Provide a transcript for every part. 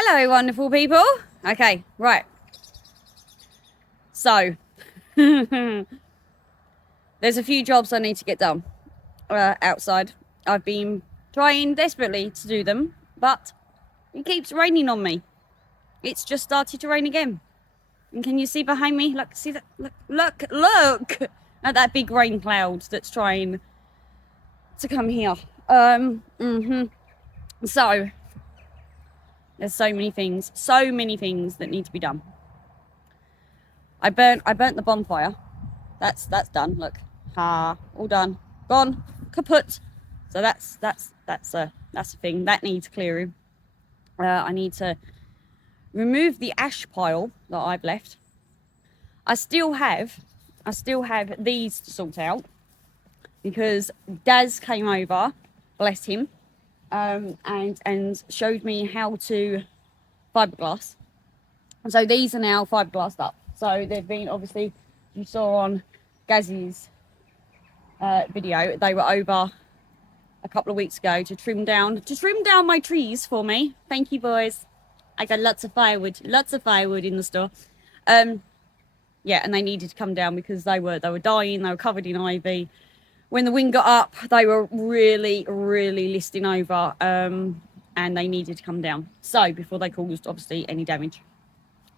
Hello, wonderful people. Okay, right. So, there's a few jobs I need to get done outside. I've been trying desperately to do them, but it keeps raining on me. It's just started to rain again. And can you see behind me? Look, see that? Look at that big rain cloud that's trying to come here. So, there's so many things that need to be done. I burnt the bonfire. That's done. Look, all done, gone, kaput. So that's a thing that needs clearing. I need to remove the ash pile that I've left. I still have these to sort out because Daz came over, bless him, and showed me how to fiberglass. So these are now fiberglassed up. So they've been, obviously, you saw on Gazzy's video, they were over a couple of weeks ago to trim down my trees for me. Thank you, boys. I got lots of firewood in the store. Yeah, and they needed to come down because they were dying. They were covered in ivy. When the wind got up, they were really listing over, and they needed to come down. So before they caused, obviously, any damage.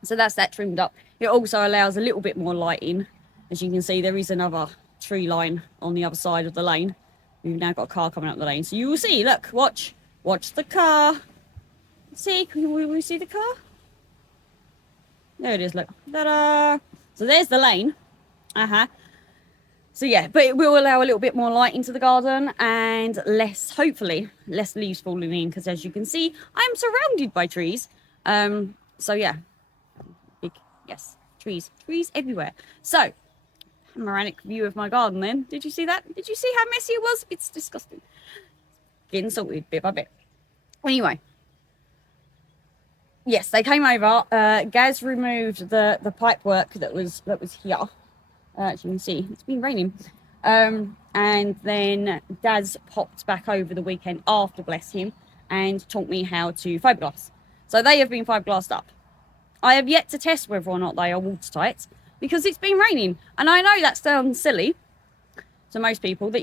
So that's that trimmed up. It also allows a little bit more light in. As you can see, there is another tree line on the other side of the lane. We've now got a car coming up the lane. So you will see, look, watch the car. See, can we see the car? There it is, look. Ta-da! So there's the lane. So yeah, but it will allow a little bit more light into the garden and hopefully less leaves falling in, because as you can see, I'm surrounded by trees. So yeah. Yes, trees everywhere. So, panoramic view of my garden then. Did you see that? Did you see how messy it was? It's disgusting. Getting sorted bit by bit. Anyway. Yes, they came over. Gaz removed the pipe work that was here. As you can see, it's been raining. And then Daz popped back over the weekend after, bless him, and taught me how to fiberglass. So they have been fiberglassed up. I have yet to test whether or not they are watertight because it's been raining. And I know that sounds silly to most people that,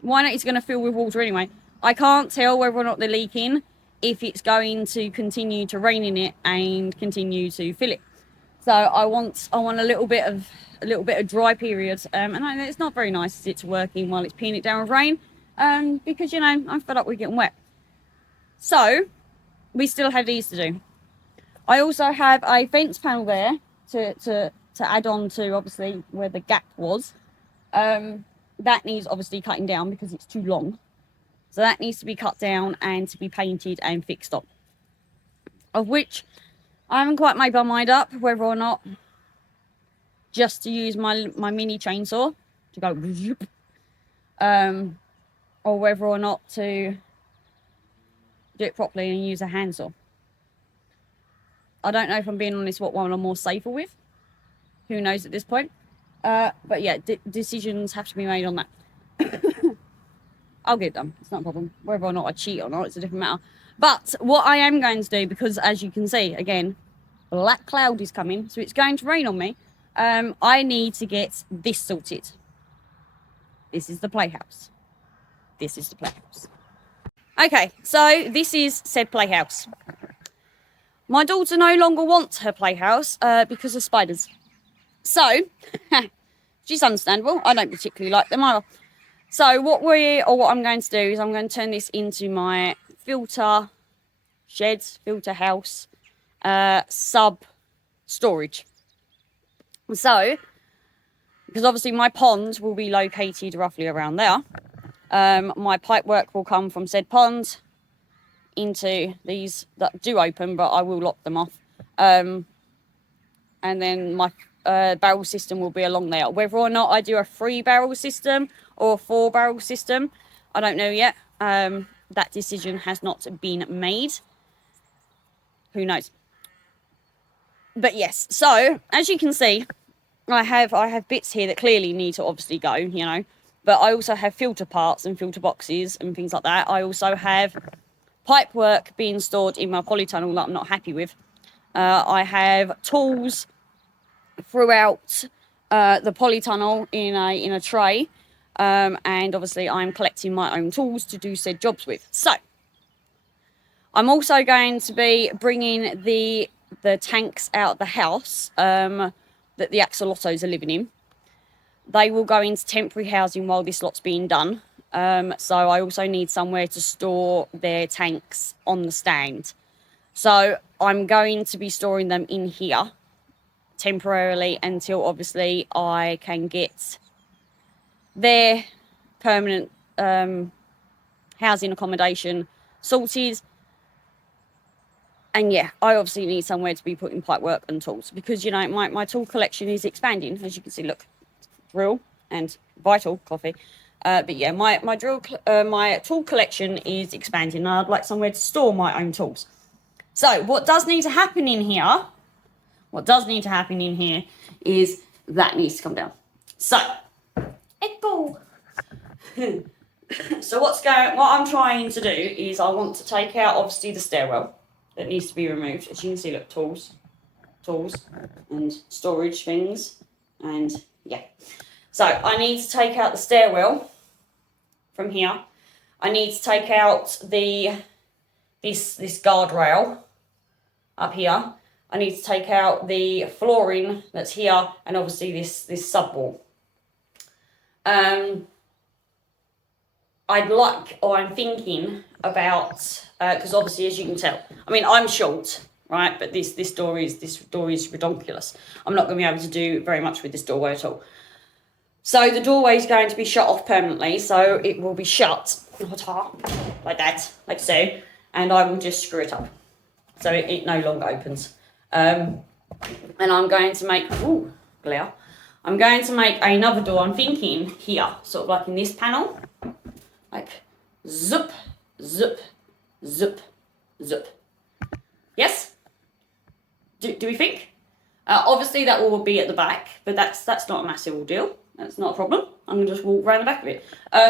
why not? It's going to fill with water anyway. I can't tell whether or not they're leaking if it's going to continue to rain in it and continue to fill it. So I want a little bit of dry period. And it's not very nice, is it, to work in while it's peeing it down with rain? Because, I'm fed up with getting wet. So we still have these to do. I also have a fence panel there to add on to, obviously, where the gap was. That needs obviously cutting down because it's too long. So that needs to be cut down and to be painted and fixed up. Of which I haven't quite made my mind up whether or not just to use my mini chainsaw to go, or whether or not to do it properly and use a handsaw. I don't know, if I'm being honest, what one I'm more safer with. Who knows at this point? But yeah, decisions have to be made on that. I'll get it done. It's not a problem. Whether or not I cheat or not, it's a different matter. But what I am going to do, because as you can see, again, black cloud is coming, so it's going to rain on me. I need to get this sorted. This is the playhouse. Okay, so this is said playhouse. My daughter no longer wants her playhouse because of spiders. So, she's understandable. I don't particularly like them either. So what I'm going to do is I'm going to turn this into my filter house, sub storage. So, because obviously my pond will be located roughly around there. My pipe work will come from said pond into these that do open, but I will lock them off. And then my barrel system will be along there. Whether or not I do a 3-barrel system or a 4-barrel system, I don't know yet. That decision has not been made. Who knows? But yes, so as you can see, I have bits here that clearly need to obviously go, but I also have filter parts and filter boxes and things like that. I also have pipe work being stored in my polytunnel that I'm not happy with. I have tools throughout the polytunnel in a tray, and obviously I'm collecting my own tools to do said jobs with. So I'm also going to be bringing the tanks out the house that the axolotls are living in. They will go into temporary housing while this lot's being done. So I also need somewhere to store their tanks on the stand. So I'm going to be storing them in here temporarily until obviously I can get their permanent housing accommodation sorted. And yeah, I obviously need somewhere to be putting pipe work and tools because, you know, my tool collection is expanding. As you can see, look, drill and vital coffee. But yeah, my tool collection is expanding and I'd like somewhere to store my own tools. So what does need to happen in here, is that needs to come down. So, echo. So what I'm trying to do is I want to take out obviously the stairwell that needs to be removed. As you can see, look, tools and storage things, and yeah. So I need to take out the stairwell from here. I need to take out this guardrail up here. I need to take out the flooring that's here, and obviously this subwall. I'm thinking about, because obviously, as you can tell, I mean, I'm short, right? But this door is ridiculous. I'm not going to be able to do very much with this doorway at all. So the doorway is going to be shut off permanently. So it will be shut like that, like so, and I will just screw it up, so it no longer opens. And I'm going to make glare. I'm going to make another door. I'm thinking here, sort of like in this panel, like zip, zip, zip, zip. Yes? Do we think? Obviously that will be at the back, but that's not a massive deal. That's not a problem. I'm going to just walk around the back of it.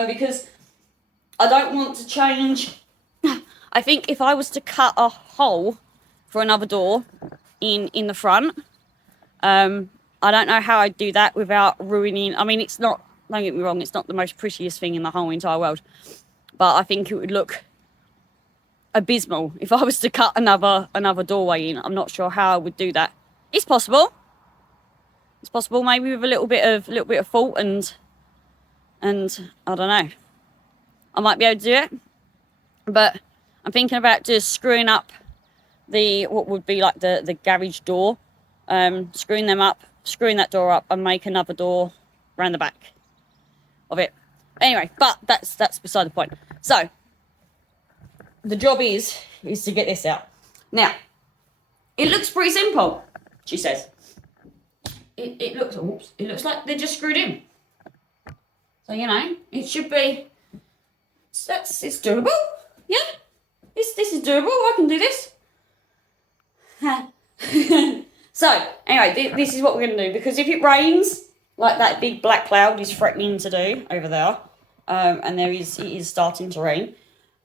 Because I don't want to change. I think if I was to cut a hole for another door in the front, I don't know how I'd do that without ruining. I mean, it's not, don't get me wrong, it's not the most prettiest thing in the whole entire world, but I think it would look abysmal if I was to cut another doorway in. I'm not sure how I would do that. It's possible. It's possible, maybe with a little bit of thought and I don't know. I might be able to do it, but I'm thinking about just screwing up what would be like the garage door, screwing that door up and make another door around the back of it. Anyway, but that's beside the point. So the job is to get this out. Now, it looks pretty simple, she says. It looks like they're just screwed in. So, you know, it should be, it's doable. Yeah, this is doable. I can do this. So, anyway, this is what we're going to do, because if it rains, like that big black cloud is threatening to do over there, and it is starting to rain,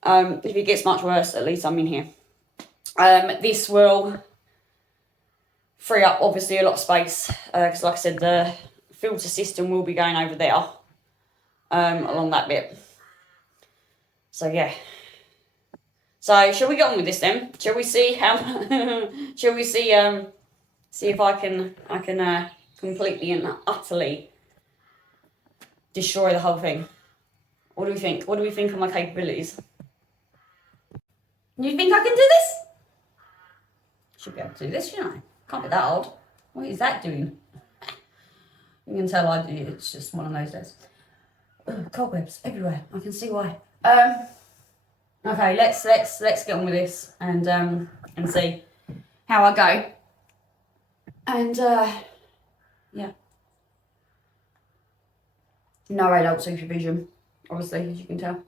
if it gets much worse, at least I'm in here. This will free up, obviously, a lot of space, because, like I said, the filter system will be going over there, along that bit. So, yeah. So, shall we get on with this then? Shall we see see if I can completely and utterly destroy the whole thing? What do we think? What do we think of my capabilities? Do you think I can do this? Should be able to do this, shouldn't I? Can't be that old. What is that doing? You can tell I do. It's just one of those days. Ugh, cobwebs everywhere. I can see why. Okay, let's get on with this and see how I go. And yeah. No adult supervision, obviously, as you can tell.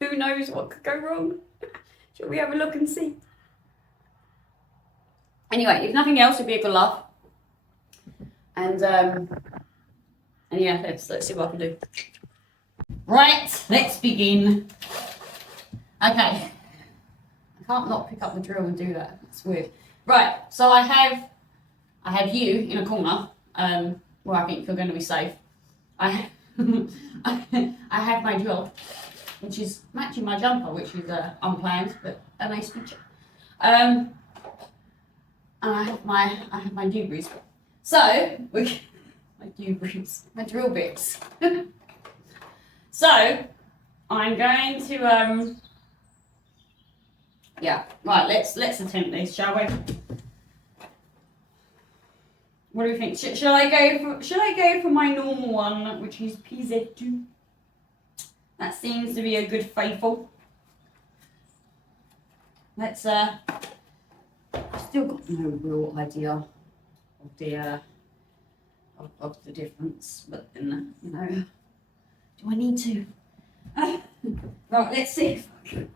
Who knows what could go wrong? Shall we have a look and see? Anyway, if nothing else, it'd be a good laugh. And yeah, let's see what I can do. Right, let's begin. Okay. I can't not pick up the drill and do that. It's weird. Right, so I have you in a corner, where I think you're going to be safe. I I have my drill, which is matching my jumper, which is unplanned, but a nice feature. And I have my doobies. So my drill bits. So I'm going to yeah, right, let's attempt this, shall we? What do you think? Shall I go for my normal one, which is PZ2? That seems to be a good faithful. Let's I've still got no real idea of the difference, but then, you know, do I need to? Right, let's see if I can.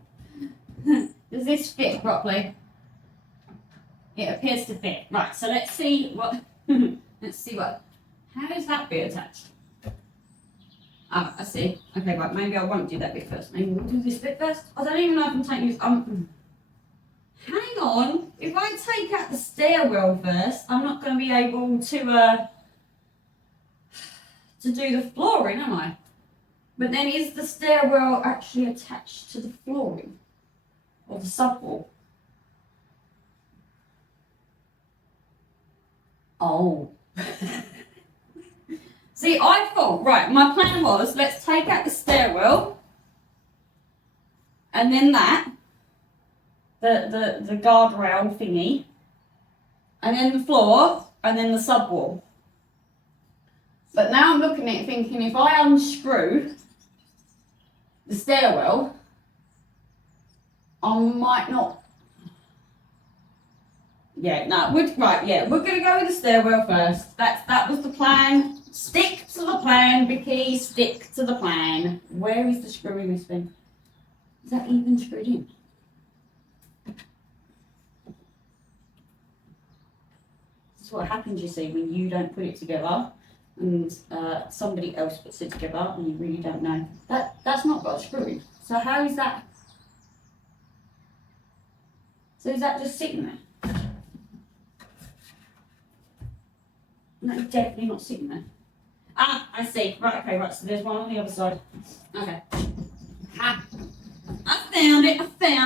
Does this fit properly? It appears to fit. Right, so let's see what. How is that bit attached? Ah, I see. Okay, right, maybe I won't do that bit first. Maybe we'll do this bit first. I don't even know if I'm taking this. Hang on. If I take out the stairwell first, I'm not going to be able to do the flooring, am I? But then is the stairwell actually attached to the flooring? Or the subwall? Oh. See, I thought, right, my plan was, let's take out the stairwell, and then that, the guardrail thingy, and then the floor, and then the subwall. But now I'm looking at it thinking, if I unscrew the stairwell, I might not. Yeah, no, we're gonna go with the stairwell first. That was the plan. Stick to the plan, Vicky. Stick to the plan. Where is the screw in this thing? Is that even screwed in? This is what happens, you see, when you don't put it together, and somebody else puts it together, and you really don't know. That's not got a screw in. So how is that? So is that just sitting there? No, definitely not sitting there. Ah, I see. Right, okay, right. So there's one on the other side. Okay. Ha! I found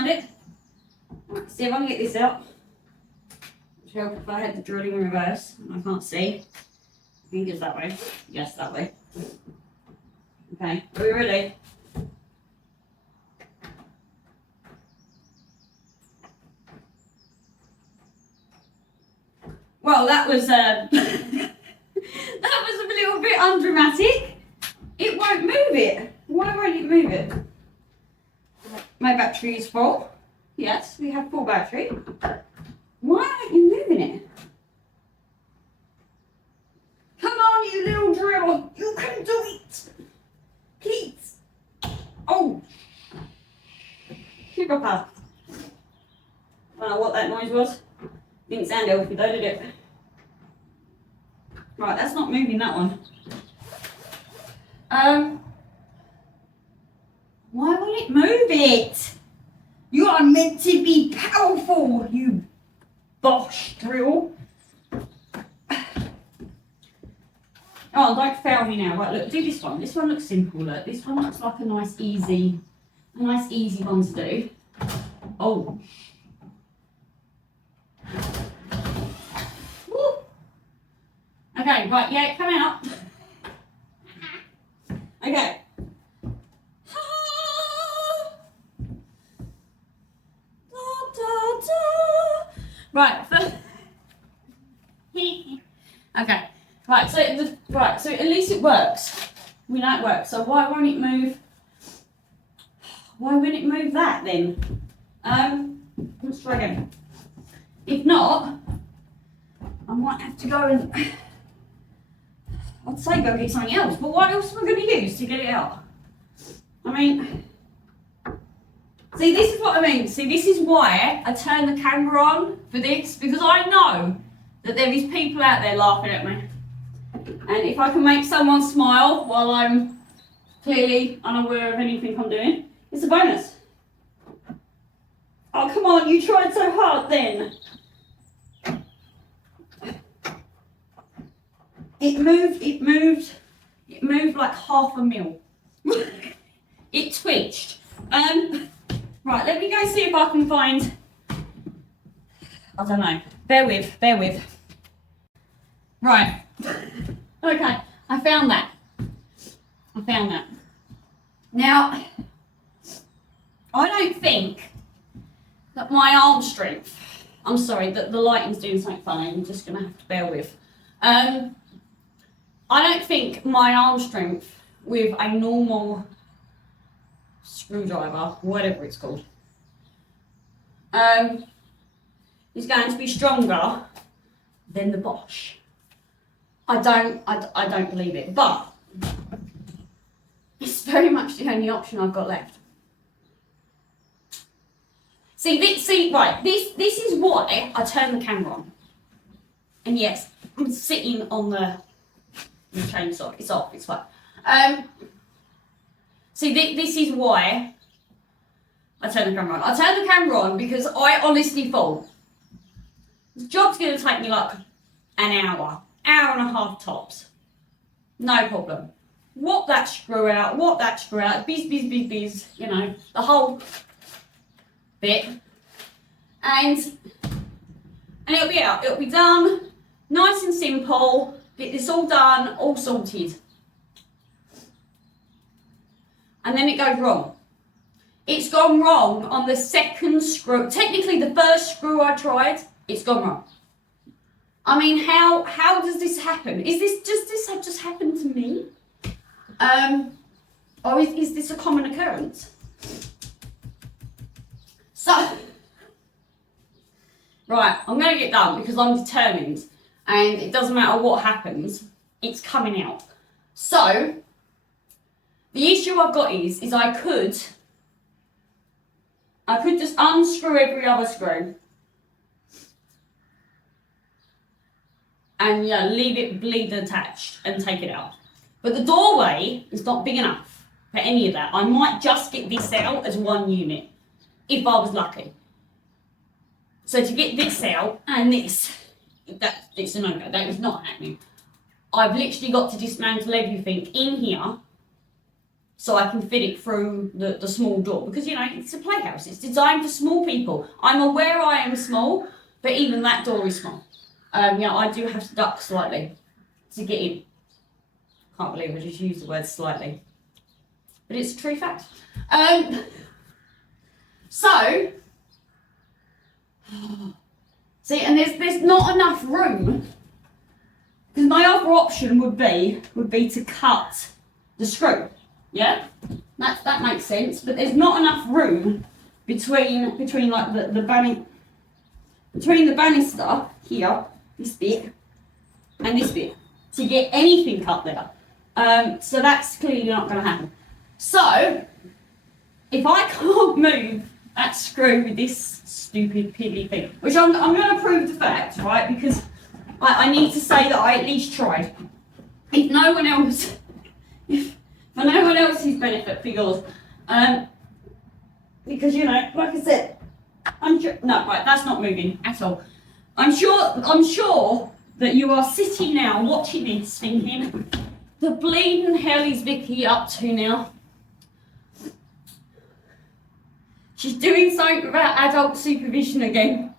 it. Right, see if I can get this out. Which would help if I had the drilling in reverse. I can't see. I think it's that way. Yes, that way. Okay, are we ready? Well, that was that was a little bit undramatic. It won't move it. Why won't it move it? My battery is full. Yes, we have full battery. Why aren't you moving it? Come on, you little drill. You can do it. Please. Oh. Keep up. I don't know what that noise was. Didn't sound healthy though, did it? Right, that's not moving, that one. Why won't it move it? You are meant to be powerful, you Bosch drill. Oh, don't fail me now. Right, look, do this one. This one looks simple, look. This one looks like a nice easy one to do. Oh. Woo. Okay, right, yeah, come out. Okay. Right. Okay. Right. So at least it works. We know it works. So why won't it move? Why won't it move that then? Let's try again. If not, I might have to go and. I'd say go get something else. But what else am I going to use to get it out? I mean. See, this is what I mean. See, this is why I turn the camera on for this, because I know that there is people out there laughing at me. And if I can make someone smile while I'm clearly unaware of anything I'm doing, it's a bonus. Oh, come on, you tried so hard then. It moved like half a mil. It twitched. Right, let me go see if I can find, I don't know, bear with. Right, okay, I found that. Now, I don't think that my arm strength, I'm sorry, that the lighting's doing something funny, I'm just gonna have to bear with. I don't think my arm strength with a normal screwdriver, whatever it's called, is going to be stronger than the Bosch. I don't believe it, but it's very much the only option I've got left. This is why I turn the camera on. And yes, I'm sitting on the chainsaw. It's off, it's fine. This is why I turn the camera on. I turn the camera on because I honestly thought the job's going to take me like an hour and a half tops. No problem. What that screw out, biz, you know, the whole bit. And it'll be out, it'll be done, nice and simple, get this all done, all sorted. And then it goes wrong. It's gone wrong on the second screw. Technically the first screw I tried, it's gone wrong. I mean, how does this happen? Does this have just happened to me? Or is this a common occurrence? So, right, I'm going to get done because I'm determined and it doesn't matter what happens, it's coming out. So, the issue I've got is I could just unscrew every other screw and leave it bleed attached and take it out. But the doorway is not big enough for any of that. I might just get this out as one unit, if I was lucky. So to get this out and this, it's a no-go. That is not happening. I've literally got to dismantle everything in here so I can fit it through the small door. Because, it's a playhouse. It's designed for small people. I'm aware I am small, but even that door is small. I do have to duck slightly to get in. Can't believe I just used the word slightly. But it's a true fact. See, and there's not enough room. Because my other option would be to cut the screw. Yeah? That makes sense. But there's not enough room between like between the banister here, this bit, and this bit, to get anything up there. So that's clearly not going to happen. So, if I can't move that screw with this stupid piddly thing, which I'm going to prove the fact, right? Because I need to say that I at least tried. If no one else, for no one else's benefit, for yours, because like I said, that's not moving at all. I'm sure that you are sitting now watching this thinking, the bleeding hell is Vicky up to now? She's doing something about adult supervision again.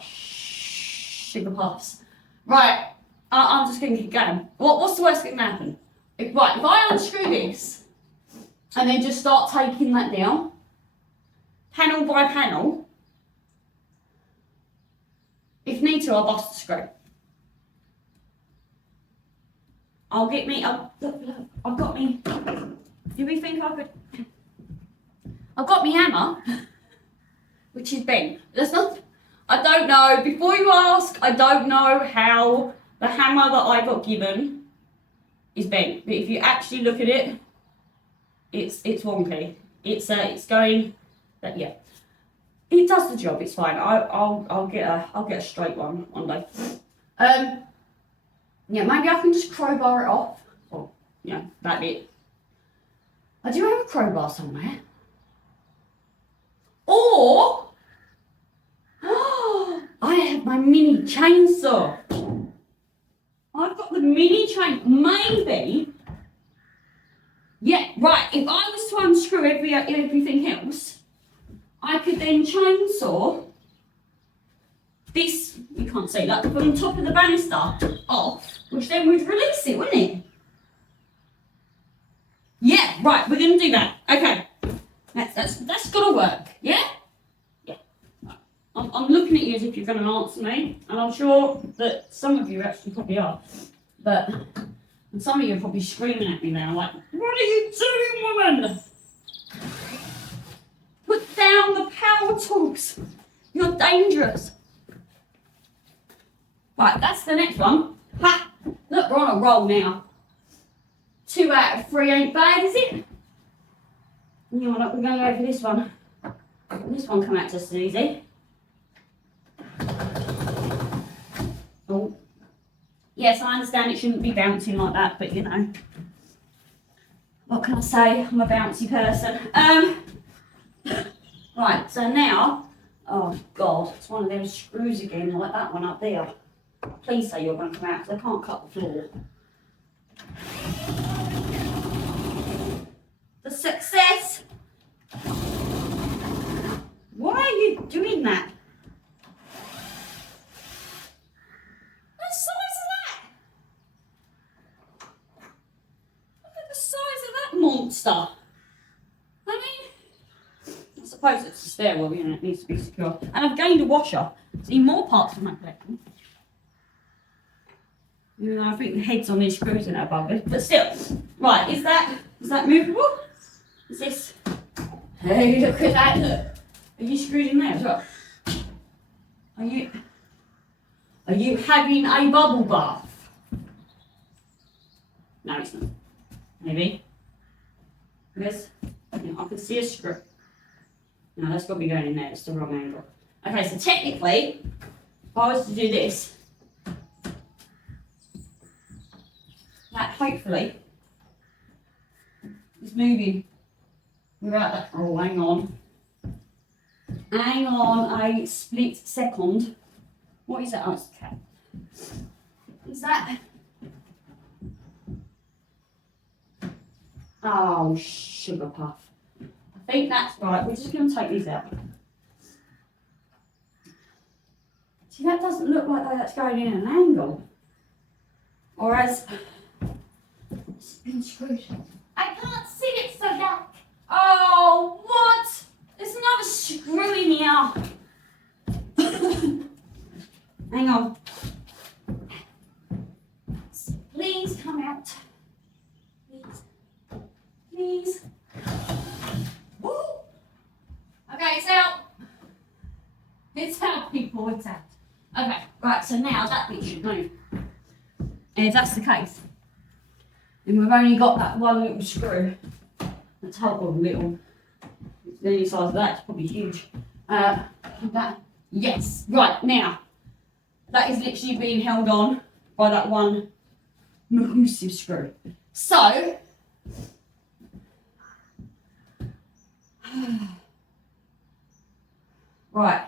Sugar puffs. Right, I'm just going to keep going. What's the worst that can happen? If I unscrew this and then just start taking that down, panel by panel, if need to, I'll bust the screw. I've got me. Do we think I could? I've got me hammer, which is bent. I don't know. Before you ask, I don't know how the hammer that I got given is bent. But if you actually look at it, it's wonky. It's going. But yeah, it does the job. It's fine. I'll get a straight one day. Yeah, maybe I can just crowbar it off. Or that bit. I do have a crowbar somewhere. Or, I have my mini chainsaw. I've got the mini chain, maybe. Yeah, right, if I was to unscrew everything else, I could then chainsaw this, you can't see that, from the top of the banister off, which then would release it, wouldn't it? Yeah, right, we're going to do that. Okay, that's got to work, yeah? Yeah. I'm looking at you as if you're going to answer me, and I'm sure that some of you actually probably are, but some of you are probably screaming at me now, like, what are you doing, woman? Put down the power tools. You're dangerous. Right, that's the next one. Ha! Look, we're on a roll now. 2 out of 3 ain't bad, is it? You know what, we're going to go for this one. This one come out just as easy. Oh. Yes, I understand it shouldn't be bouncing like that, but you know. What can I say? I'm a bouncy person. Right, so now, oh God, it's one of those screws again, like that one up there. Please say you're going to come out, because I can't cut the floor. The success! Why are you doing that? What size is that? Look at the size of that monster. I mean, I suppose it's a stairwell, you know, it needs to be secure. And I've gained a washer. See more parts of my collection. You know, I think the head's on these screws and above it, but still. Right, is that movable? Is this? Hey, look at that, look. Are you screwed in there as well? Are you having a bubble bath? No, it's not. Maybe. Yes. Yeah, I can see a screw. No, that's got to be going in there. It's the wrong angle. Okay, so technically, if I was to do this, that hopefully is moving without that. Oh, hang on. Hang on a split second. What is that? Oh, it's a cat. Is that? Oh, sugar puff. I think that's right. We're just going to take these out. See, that doesn't look like that's going in an angle. Or as it's been screwed. I can't see it so dark. Oh, what? There's another screw in here. Hang on. Please come out. Please. Please. Woo! Okay, it's out. It's out, people. It's out. Okay, right, so now that bit should move. And if that's the case, then we've only got that one little screw. That's whole little. It's the only size of that, it's probably huge. That, yes, right, now. That is literally being held on by that one massive screw. So, right,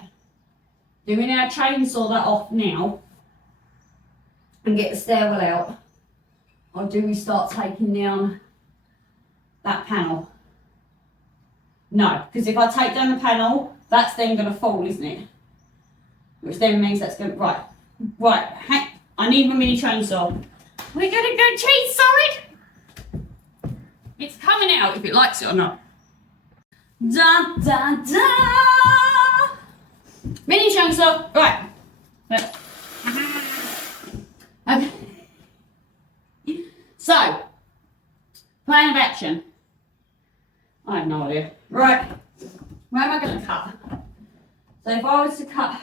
do we now chainsaw that off now and get the stairwell out, or do we start taking down that panel? No, because if I take down the panel, that's then going to fall, isn't it? Which then means that's going to, right, I need my mini chainsaw. We're going to go chainsaw it. It's coming out if it likes it or not. Da da da. Mini chainsaw, right. Okay. So, plan of action. I have no idea. Right, where am I going to cut? So if I was to cut,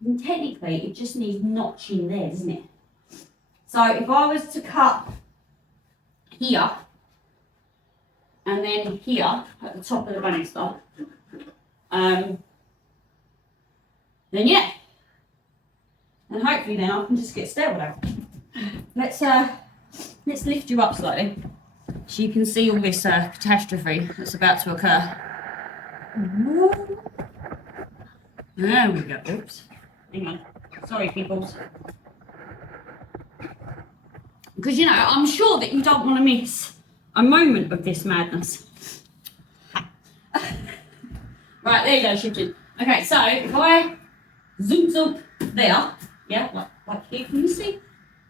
then technically it just needs notching there, doesn't it? So if I was to cut here, and then here at the top of the banister, then yeah, and hopefully then I can just get stairwell out. Let's lift you up slightly so you can see all this catastrophe that's about to occur. There we go. Oops. Hang on. Sorry, peoples. Because, you know, I'm sure that you don't want to miss a moment of this madness. Right, there you go, shooting. Okay, so if I zoom there, yeah, like here, can you see?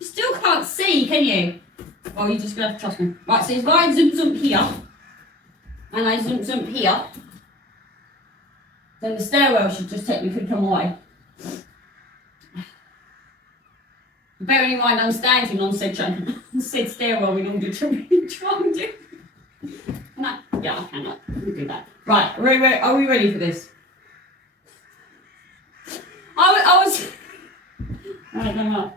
You still can't see, can you? Well, you're just going to have to trust me. Right, so if I zoom here, and I zoom here, then the stairwell should just technically come away. Bearing in mind I'm standing on said stairwell in order to try and do. No, yeah, I cannot do that. Right, are we ready for this? I was. Right, come on.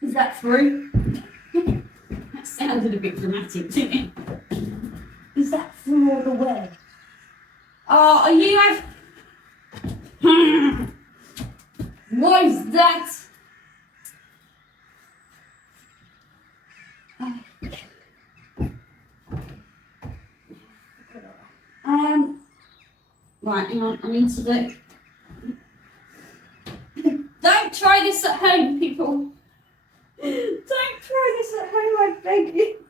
Is that through? That sounded a bit dramatic, didn't it? Is that through all the way? Oh, are you have? What is that? Right, hang on, I need to do. Don't try this at home, people. Don't try this at home, I beg you.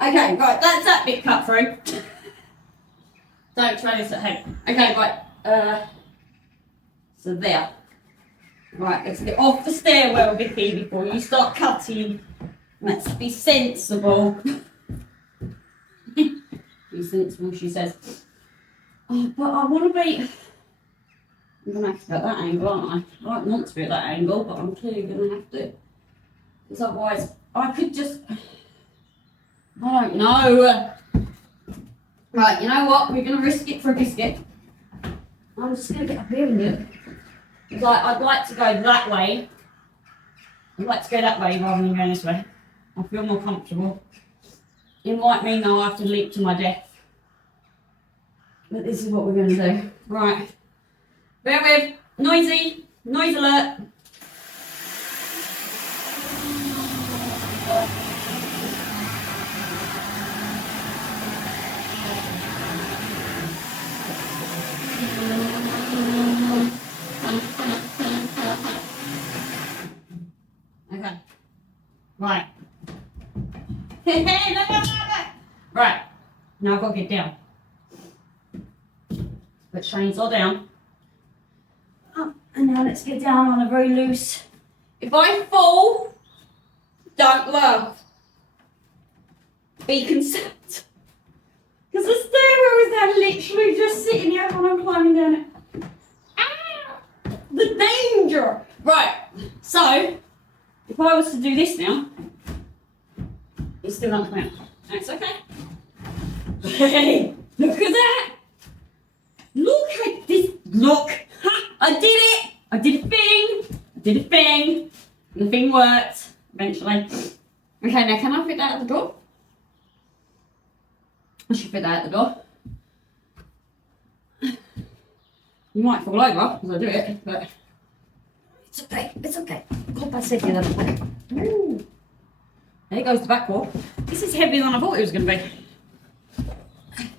Okay, right, that's that bit cut through. Don't try this at home. Okay, right, so there. Right, let's get off the stairwell, Vicky, before you start cutting. Let's be sensible. Be sensible, she says. Oh, but I want to be. I'm going to have to be at that angle, aren't I? I don't want to be at that angle, but I'm clearly going to have to. Because otherwise, I could just. I don't know. Right, you know what? We're going to risk it for a biscuit. I'm just going to get a beer in it. Because I'd like to go that way. I'd like to go that way rather than going this way. I feel more comfortable. It might mean I'll have to leap to my death. But this is what we're going to do. Right. Bear with. Noisy. Noise alert. Okay. Right. Right. Now I've got to get down. Put chainsaw down. Oh, and now let's get down on a very loose. If I fall, don't laugh. Be concerned. Because the stairwell is now literally just sitting here when I'm climbing down it. Ah! The danger! Right, so if I was to do this now, it's still not coming out. That's okay. Hey, look at that! Look at this. Look. Ha, I did it. I did a thing. I did a thing. And the thing worked eventually. Okay, now can I fit that at the door? I should fit that at the door. You might fall over as I do it, but it's okay. It's okay. God, I said the other way. Ooh. There goes the back wall. This is heavier than I thought it was going to be.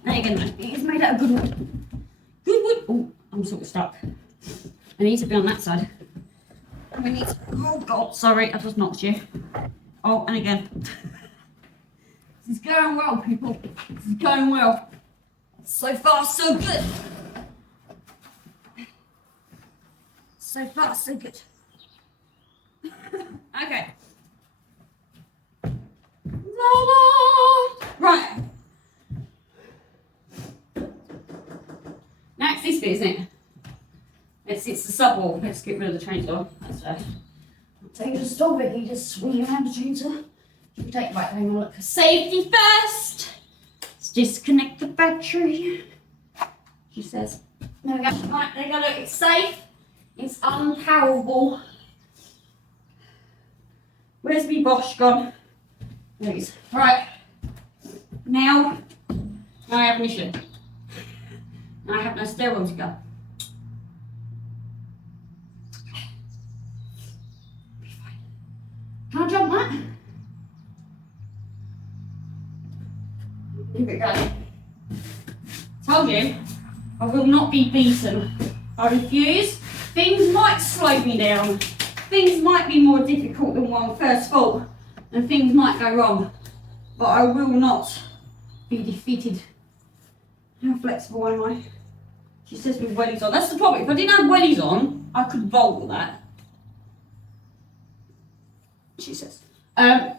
There you go. It's made out of good wood. Good wood. Oh, I'm sort of stuck. I need to be on that side. We need to, oh God, sorry, I just knocked you. Oh, and again. This is going well, people. This is going well. So far, so good. So far, so good. Okay. Right. Now it's this bit, isn't it? It's the subwall. Let's get rid of the chainsaw. That's I'll take you to stop it. You just swing around the chainsaw. You take it back. Hang on, look. Safety first. Let's disconnect the battery. She says. There we go. Right, there you go. Look, it's safe. It's unpowerable. Where's me Bosch gone? There it is. Right. Now, I have mission. I have no stairwell to go. Can I jump that? Here we go. Told you, I will not be beaten. I refuse. Things might slow me down. Things might be more difficult than one first thought, and things might go wrong. But I will not be defeated. How flexible am I? She says with wellies on. That's the problem. If I didn't have wellies on, I could vault that. She says. Hang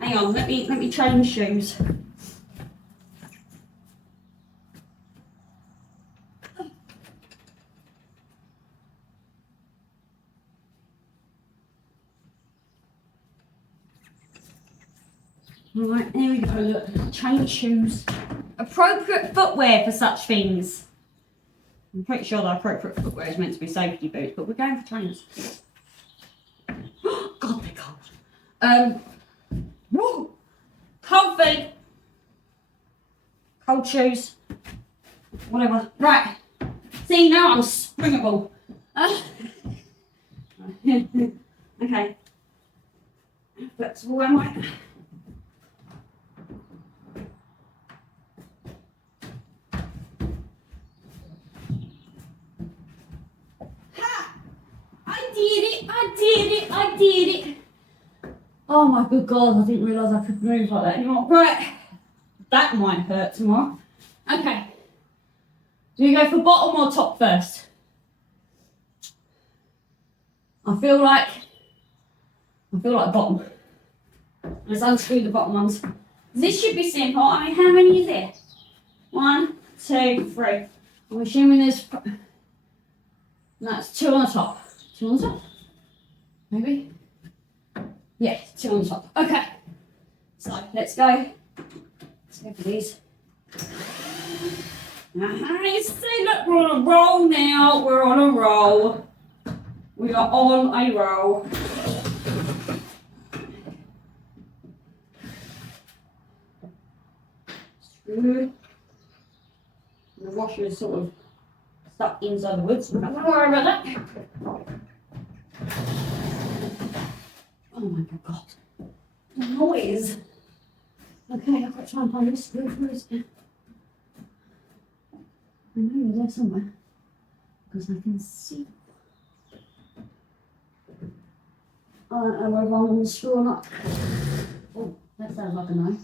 on, let me change shoes. Right, there we go, look, change shoes. Appropriate footwear for such things. I'm pretty sure the appropriate footwear is meant to be safety boots, but we're going for trainers. God, they're cold. Woo! Cold feet. Cold shoes. Whatever. Right. See, now I'm springable. Okay. Flexible, am I? I did it. Oh my good God, I didn't realise I could move like that anymore. Right, that might hurt tomorrow. Okay, do you go for bottom or top first? I feel like bottom. Let's unscrew the bottom ones. This should be simple. I mean, how many is there? 1, 2, 3. I'm assuming there's... That's 2 on the top. 2 on the top? Maybe? Yeah, 2 on the top. Okay. So, let's go. Let's go for these. You see, look, we're on a roll now. We're on a roll. We are on a roll. Screw. The washer is sort of stuck inside the wood, so don't worry about that. Oh my good God. The noise. Okay, I've got to try and find this screw. Where is it? I know you're there somewhere because I can see. I don't know whether I'm on the screw or not. Oh, that sounds like a no.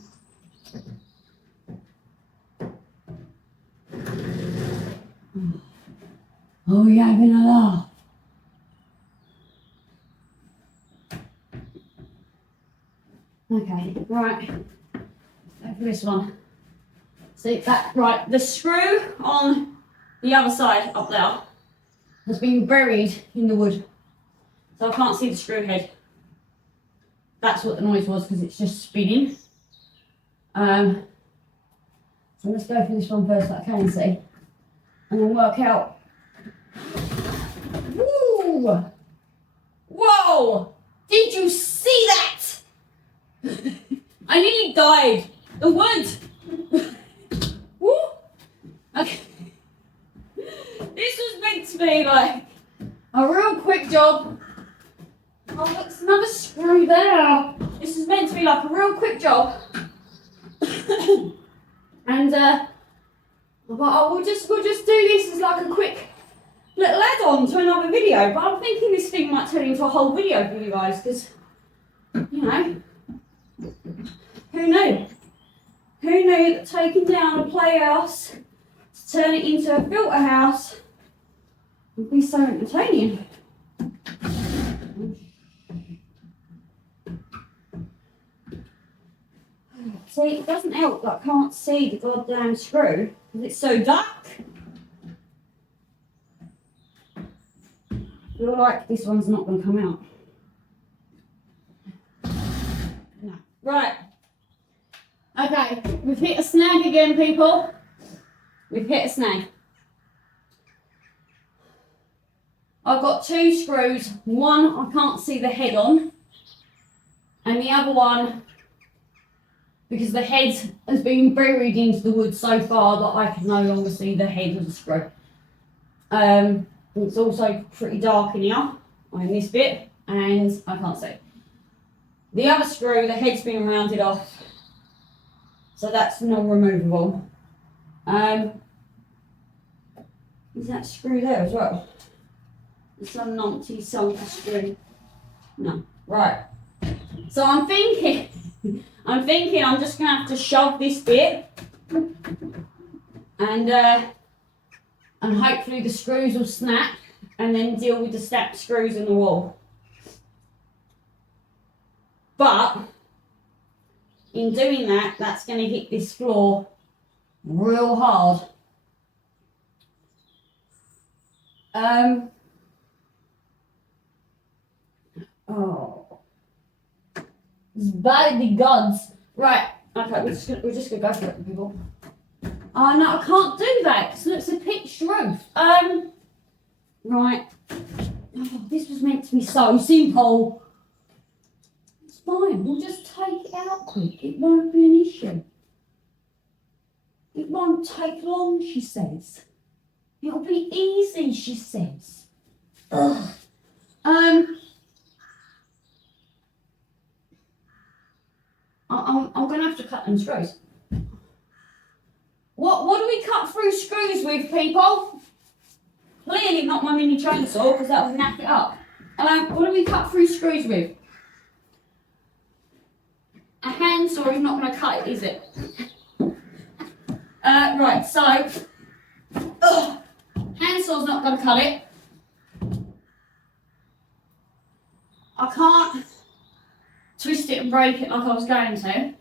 Oh, you're having a laugh. Okay, right. Go for this one. See that, right, the screw on the other side up there has been buried in the wood. So I can't see the screw head. That's what the noise was because it's just spinning. So let's go for this one first that I can see. And then work out. Woo! Whoa! Did you see that? I nearly died. The wood. Woo! Okay. This was meant to be like a real quick job. Oh, look, there's another screw there. This is meant to be like a real quick job. And I thought, oh, we'll just do this as like a quick little add-on to another video. But I'm thinking this thing might turn into a whole video for you guys, because, you know, who knew? Who knew that taking down a playhouse to turn it into a filter house would be so entertaining? See, it doesn't help that I can't see the goddamn screw because it's so dark. I feel like this one's not going to come out. No. Right. Okay, we've hit a snag again, people. We've hit a snag. I've got 2 screws. One I can't see the head on, and the other one because the head has been buried into the wood so far that I can no longer see the head of the screw. It's also pretty dark in here, in this bit, and I can't see. The other screw, the head's been rounded off, so that's non-removable. Is that screw there as well? There's some numpty sulky screw. No, right. So I'm thinking I'm just gonna have to shove this bit, and hopefully the screws will snap, and then deal with the snapped screws in the wall. But in doing that, that's going to hit this floor real hard. Oh, by the gods! Right, okay, we're just gonna go for it, people. Oh no, I can't do that because it's a pitched roof. Right. Oh, this was meant to be so simple. It's fine. We'll just take it out quick. It won't be an issue. It won't take long, she says. It'll be easy, she says. Ugh. I'm gonna have to cut them screws. What do we cut through screws with, people? Clearly not my mini chainsaw, because that will nap it up. What do we cut through screws with? A handsaw is not going to cut it, is it? Right, so handsaw's not going to cut it. I can't twist it and break it like I was going to.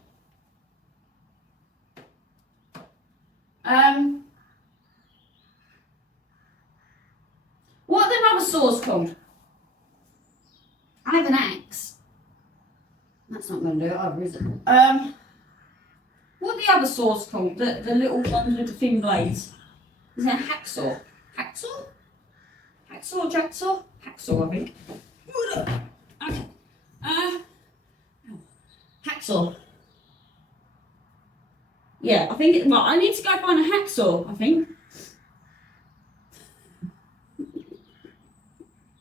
What are them other saws called? I have an axe. That's not going to do it either, is it? What are the other saws called? The little ones with the thin blades. Is it a hacksaw? Hacksaw? Hacksaw, jacksaw? Hacksaw, I think. Okay. Hacksaw. Yeah, I think well, I need to go find a hacksaw, I think.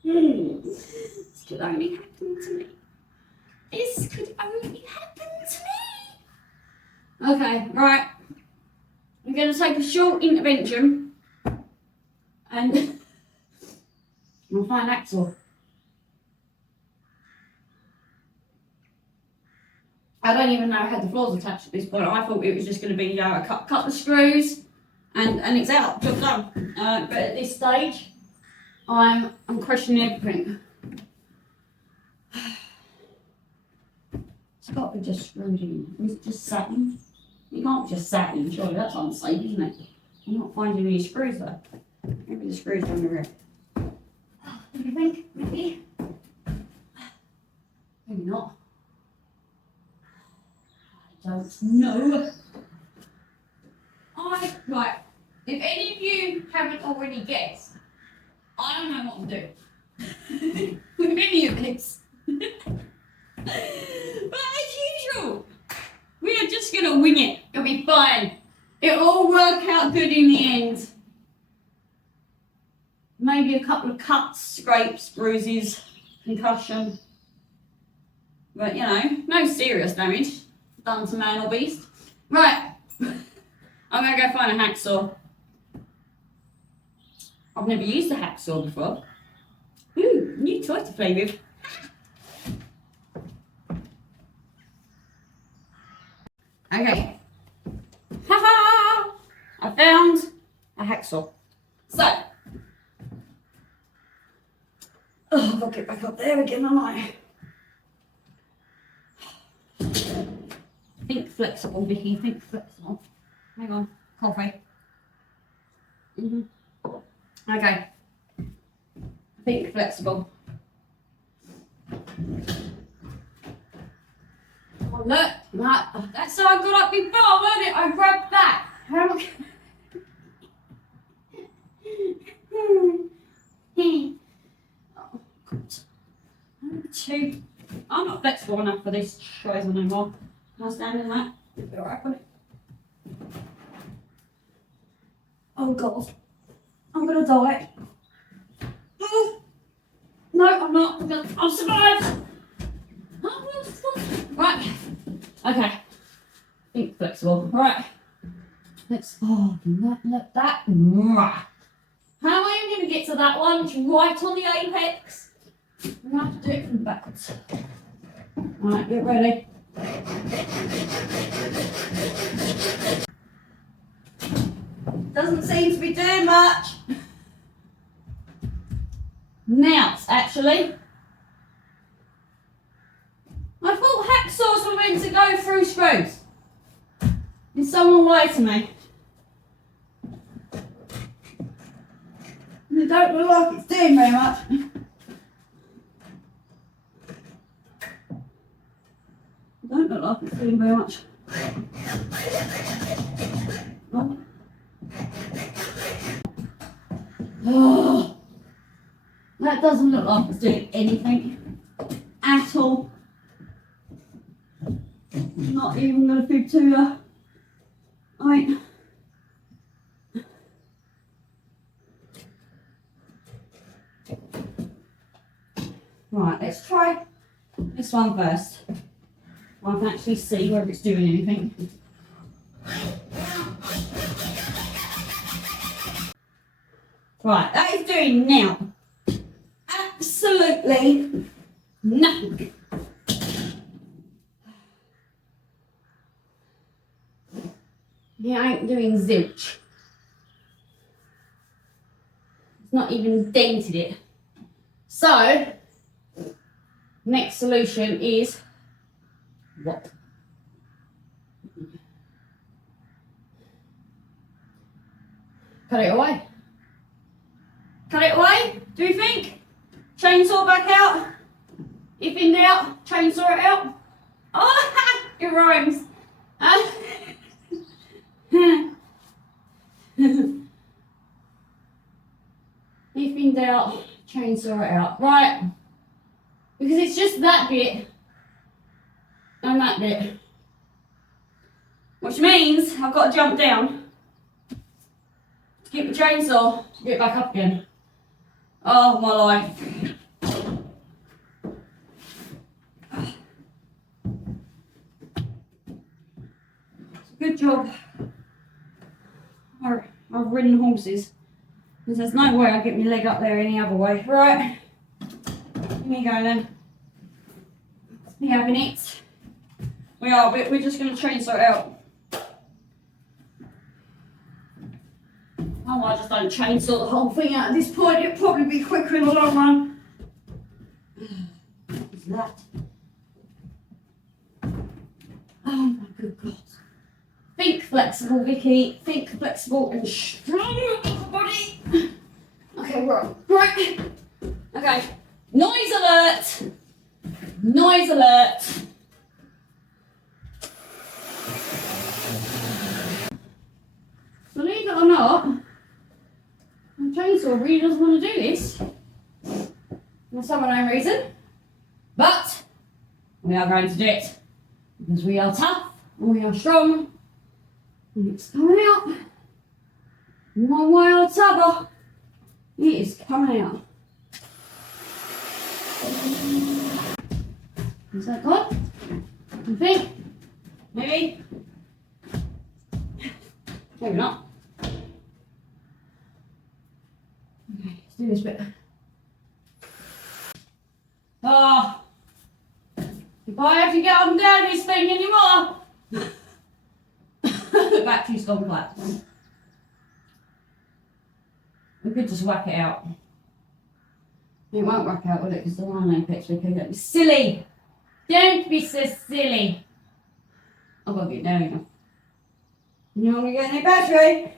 This could only happen to me. This could only happen to me. Okay, right. I'm going to take a short intervention and we'll find hacksaw. I don't even know how the floor's attached at this point. I thought it was just going to be cut the screws and it's out, job done. But at this stage, I'm questioning everything. It's got to be just screwed in. Is it just satin? You can't just satin, surely that's unsafe, isn't it? I'm not finding any screws though. Maybe the screws on the rear. What do you think? Maybe? Maybe not. I don't know. Right. If any of you haven't already guessed, I don't know what I'm doing with any of this. But as usual, we are just going to wing it. It'll be fine. It'll all work out good in the end. Maybe a couple of cuts, scrapes, bruises, concussion. But, you know, no serious damage done to man or beast. Right. I'm going to go find a hacksaw. I've never used a hacksaw before. Ooh, new toy to play with. Okay. Ha-ha! I found a hacksaw. So. Oh, I've got to get back up there again, haven't I? Think flexible, Vicky. Think flexible. Hang on. Coffee. Okay. Think flexible. Oh, look. That's how I got up before, wasn't it? I grabbed that. How am I... Oh, God. I'm not flexible enough for this shows anymore. Can I stand in that? It'll be alright, won't it? Oh God, I'm gonna die. No, I'm not. I'll survive. I will survive. Right. Okay. Think flexible. Right. Let's. Oh, let that. How am I going to get to that one? It's right on the apex. I'm going to have to do it from backwards. Right, get ready. Doesn't seem to be doing much. Now, actually. I thought hacksaws were meant to go through screws. Did someone lie to me? It don't look like it's doing very much. It don't look like it's doing very much. Oh. Oh. That doesn't look like it's doing anything at all. I'm not even going to fib to you. Right, let's try this one first. I can actually see whether it's doing anything. Right, that is doing now absolutely nothing. Yeah, I ain't doing zilch. It's not even dented it. So, next solution is what? Cut it away. Cut it away, do you think? Chainsaw back out. If in doubt, chainsaw it out. Oh, it rhymes. If in doubt, chainsaw it out. Right. Because it's just that bit and that bit. Which means I've got to jump down to get the chainsaw to get it back up again. Oh my life. It's a good job I've ridden horses. Because there's no way I'll get my leg up there any other way. Right. Here we go then. We having it. We are, but we're just going to chainsaw it out. Oh, I just don't chainsaw the whole thing out at this point. It'll probably be quicker in the long run. What was that? Oh my good God. Think flexible, Vicky. Think flexible and strong body. Okay, right. Okay. Noise alert. Noise alert. Believe it or not, my chainsaw really doesn't want to do this for some unknown reason. But we are going to do it because we are tough and we are strong. And it's coming out. One way or the other, it is coming out. Is that good? You think? Maybe? Maybe not. Okay, let's do this bit. Oh, if I have to get up and down this thing anymore, the battery's gone flat. We could just whack it out. It won't whack out, will it? Because the line apex we could. Don't be silly. Don't be so silly. I've got to get down here. You want me to get a new battery?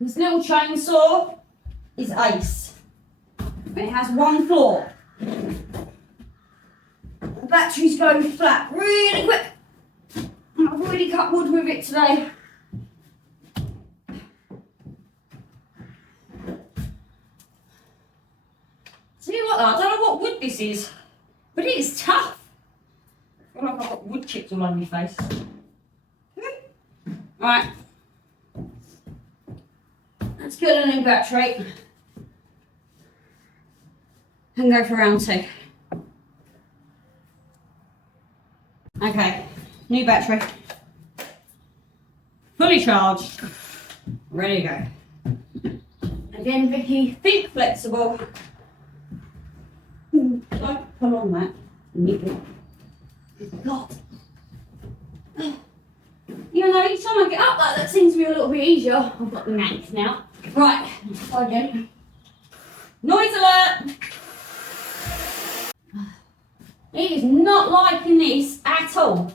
This little chainsaw is ace. And it has one flaw. The battery's going flat really quick. And I've already cut wood with it today. See what, I wood this is. But it is tough. I feel like I've got wood chips all over my face. Right. Let's get a new battery. And go for round 2. Okay, new battery. Fully charged. Ready to go. Again, Vicky, think flexible. Don't pull on that. God. Even though each time I get up that seems to be a little bit easier. I've got the knack now. Right, let's try again. Noise alert! He is not liking this at all.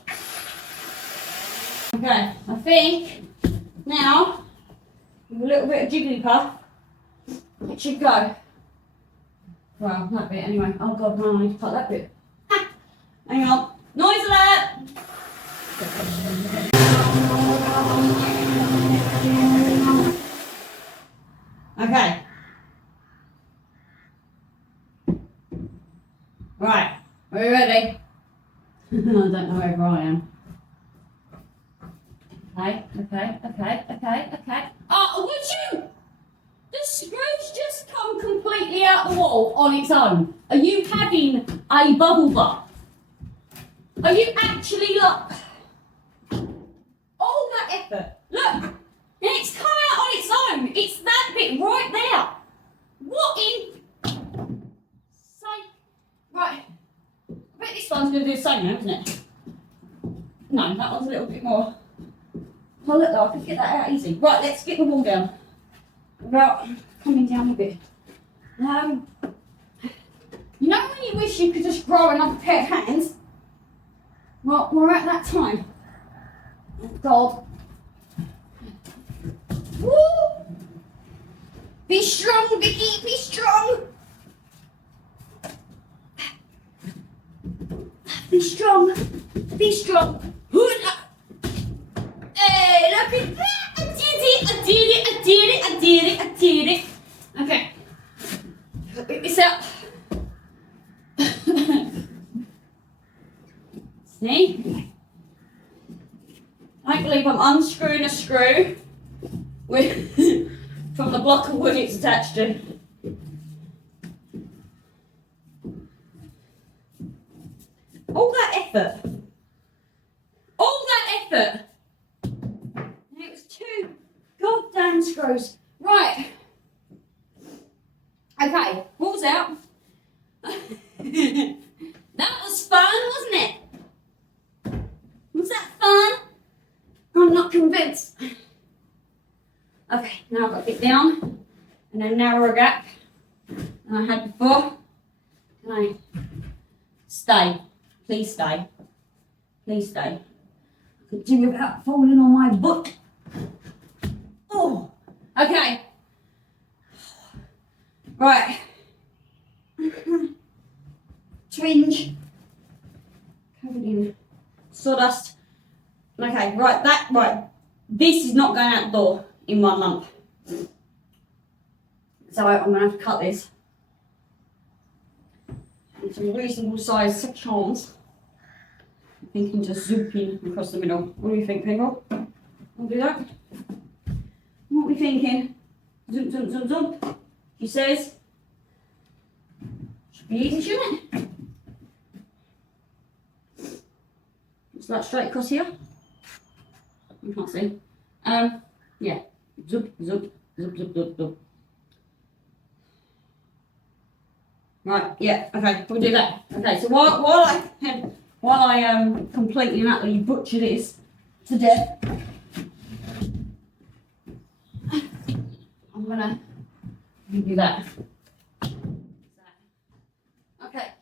Okay, I think now, with a little bit of jiggly puff, it should go. Well, that bit anyway. Oh God, no, I need to cut that bit. Ah, hang on. Noise alert! Okay. Right, are we ready? I don't know whether I am. Okay. Oh, would you? The screws just come completely out the wall on its own. Are you having a bubble bath? Are you actually like all that effort? Look, and it's come out on its own. It's that bit right there. What in? Right. I bet this one's going to do the same now, isn't it? No, that one's a little bit more. Oh look though, I can get that out easy. Right, let's get the wall down. About coming down a bit. You know when you wish you could just grow another pair of hands? Well, we're at that time. Oh God. Woo! Be strong, Vicky, be strong! Be strong, be strong. Hey, look at that! I did it. Okay. Pick this up. See? I believe I'm unscrewing a screw with from the block of wood it's attached to. All that effort. And it was 2 goddamn screws. Right. Okay, wall's out. That was fun, wasn't it? Was that fun? I'm not convinced. Okay, now I've got to get down and then narrow a gap than I had before. Can I stay? Please stay. Please stay. I could do without falling on my butt. Oh, okay. Right. Twinge. Covered in sawdust. Okay, right. This is not going out the door in one lump. So I'm going to have to cut this into reasonable sized sections. I'm thinking just zooping across the middle. What do you think, people? We'll do that. What are we thinking? Zoop. He says. Should be easy, shouldn't it? Just like straight across here. You can't see. Yeah. Zoop. Right, yeah, okay, we'll do that. Okay, so while I completely and utterly butcher this to death, I'm gonna do that. Okay,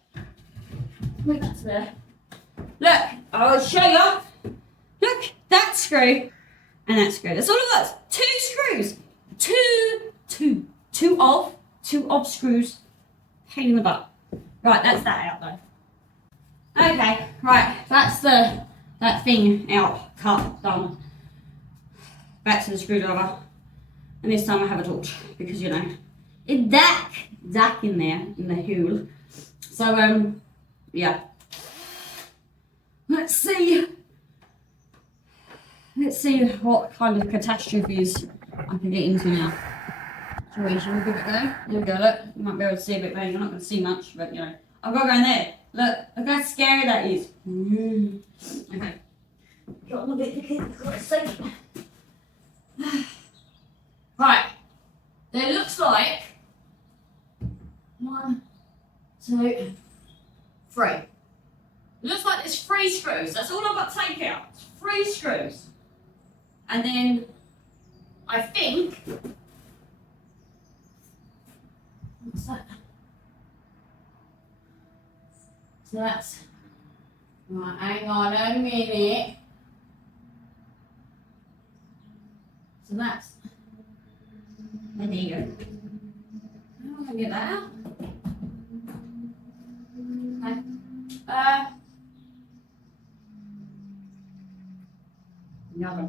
move that to there. Look, I'll show you. Look, that screw and that screw. That's all it was. 2 screws. Two of screws. Pain in the butt. Right, that's that out though. Okay, right, that's that thing out, cut, done. Back to the screwdriver. And this time I have a torch because you know, it's dark in there, in the hole. So yeah. Let's see what kind of catastrophes I can get into now. Shall we give it a go? There we go, look. You might be able to see a bit better. You're not going to see much, but you know. I've got to go in there. Look how scary that is. Okay. Got a bit of kids, got to see. Right. There looks like 1, 2, 3. It looks like there's 3 screws. That's all I've got to take out. It's 3 screws. And then I think, what's that? So that's, right, hang on a minute. So that's, there you go. How am I going to get that out? Okay. Another.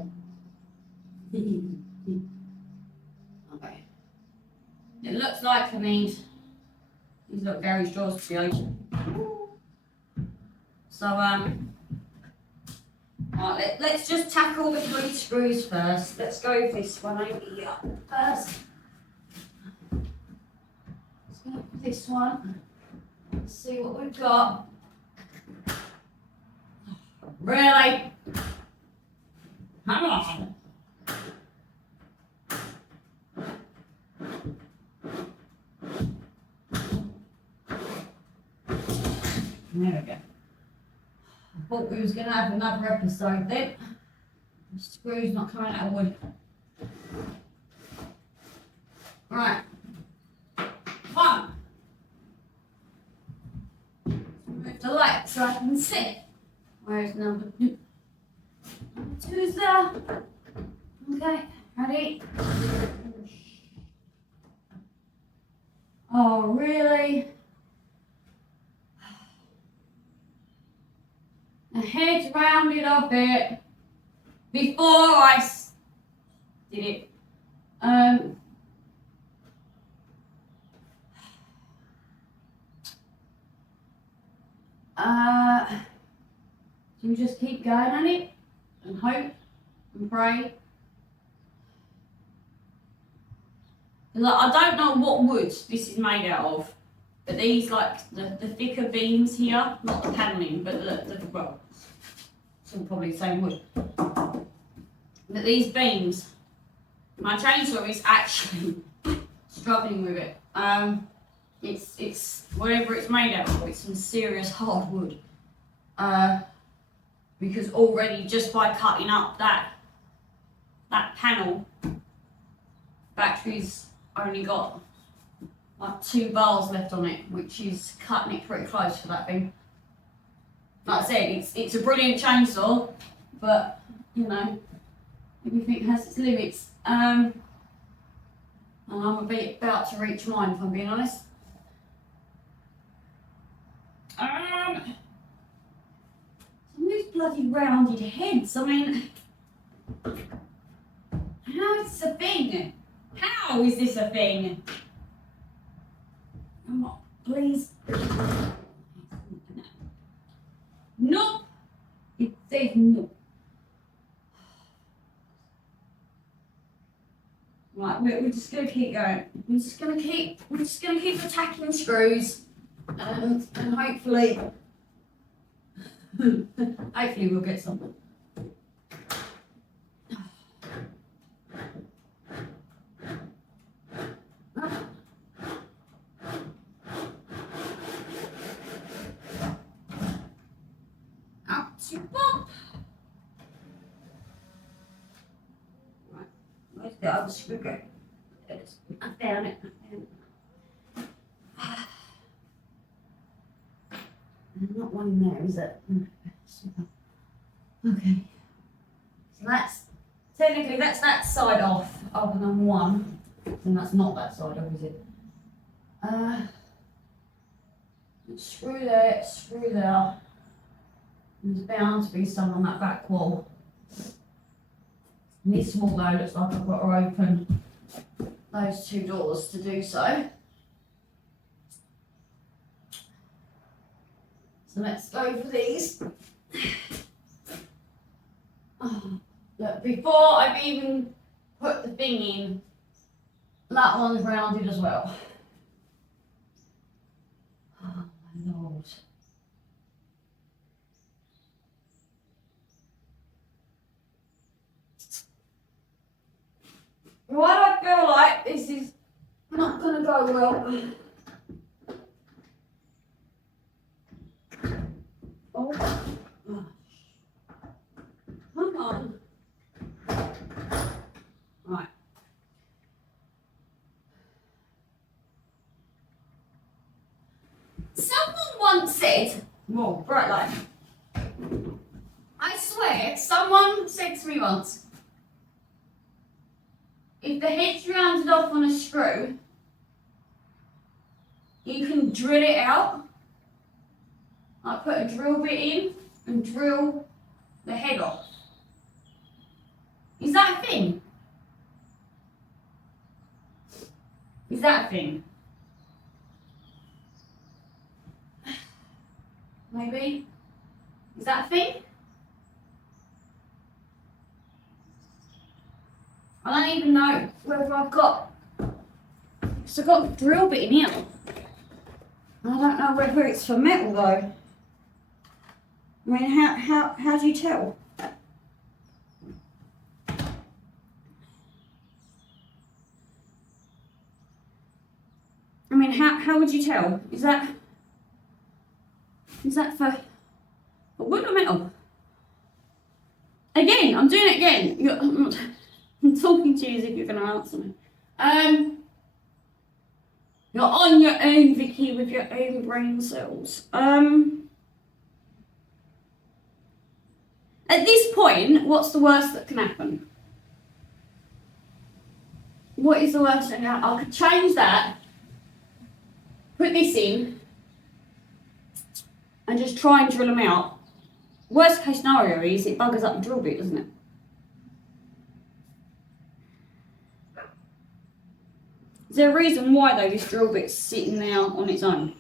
Okay. It looks like I need these little garage drawers to be open. So right, let's just tackle the 3 screws first. Let's go with this one over here first. Let's go with this one. Let's see what we've got. Really? Come on. There we go. I thought we was going to have another episode then. The screw's not coming out of wood. Right. 1. Move the light so I can see. Where's number 2? Number 2 is there. Okay, ready? Oh, really? The head's rounded a bit before I did it. So we just keep going at it and hope and pray. Like, I don't know what wood this is made out of, but these, like the thicker beams here, not the panelling, but well, it's all probably the same wood. But these beams, my chainsaw is actually struggling with it. It's whatever it's made out of, it's some serious hard wood. Because already just by cutting up that panel, battery's only got like 2 bars left on it, which is cutting it pretty close for that thing. Like I said, it's a brilliant chainsaw, but you know, everything has its limits. And I'm about to reach mine, if I'm being honest. Some of these bloody rounded heads. I mean, how is this a thing? How is this a thing? Come on, please. Nope. It says no. Right, we're just gonna keep going. We're just gonna keep attacking screws, and hopefully, hopefully we'll get something. Where's the other screw go? I found it. There's not one in there, is it? Okay. So that's technically that's that side off, other than one. And that's not that side off, is it? Screw there, screw there. There's bound to be some on that back wall. And this wall though looks like I've got to open those 2 doors to do so. So let's go for these. Oh, look, before I've even put the thing in, that one's rounded as well. Oh my lord. Why do I feel like this is not going to go well? Oh. Come on. Right. Someone once said, whoa, bright light. I swear, someone said to me once, if the head's rounded off on a screw, you can drill it out. Like put a drill bit in and drill the head off. Is that a thing? Is that a thing? Maybe? Is that a thing? I don't even know whether I've got, because I've got a drill bit in here. I don't know whether it's for metal though. I mean, how do you tell? I mean, how would you tell? Is that for wood or metal? Again, I'm doing it again. I'm talking to you as if you're going to answer me. You're on your own, Vicky, with your own brain cells. At this point, what's the worst that can happen? What is the worst that can happen? I could change that, put this in, and just try and drill them out. Worst case scenario is it buggers up the drill bit, doesn't it? Is there a reason why though this drill bit's sitting there on its own?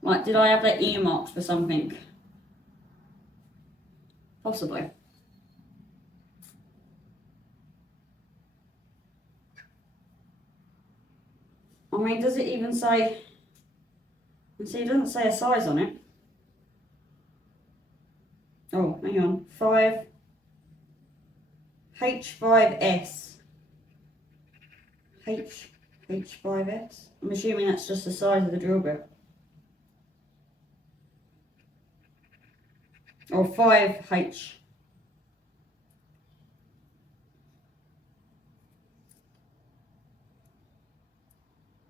Like, did I have that earmarked for something? Possibly. I mean, does it even say? See, it doesn't say a size on it. Oh, hang on. H5S. H5S. I'm assuming that's just the size of the drill bit. Or 5H.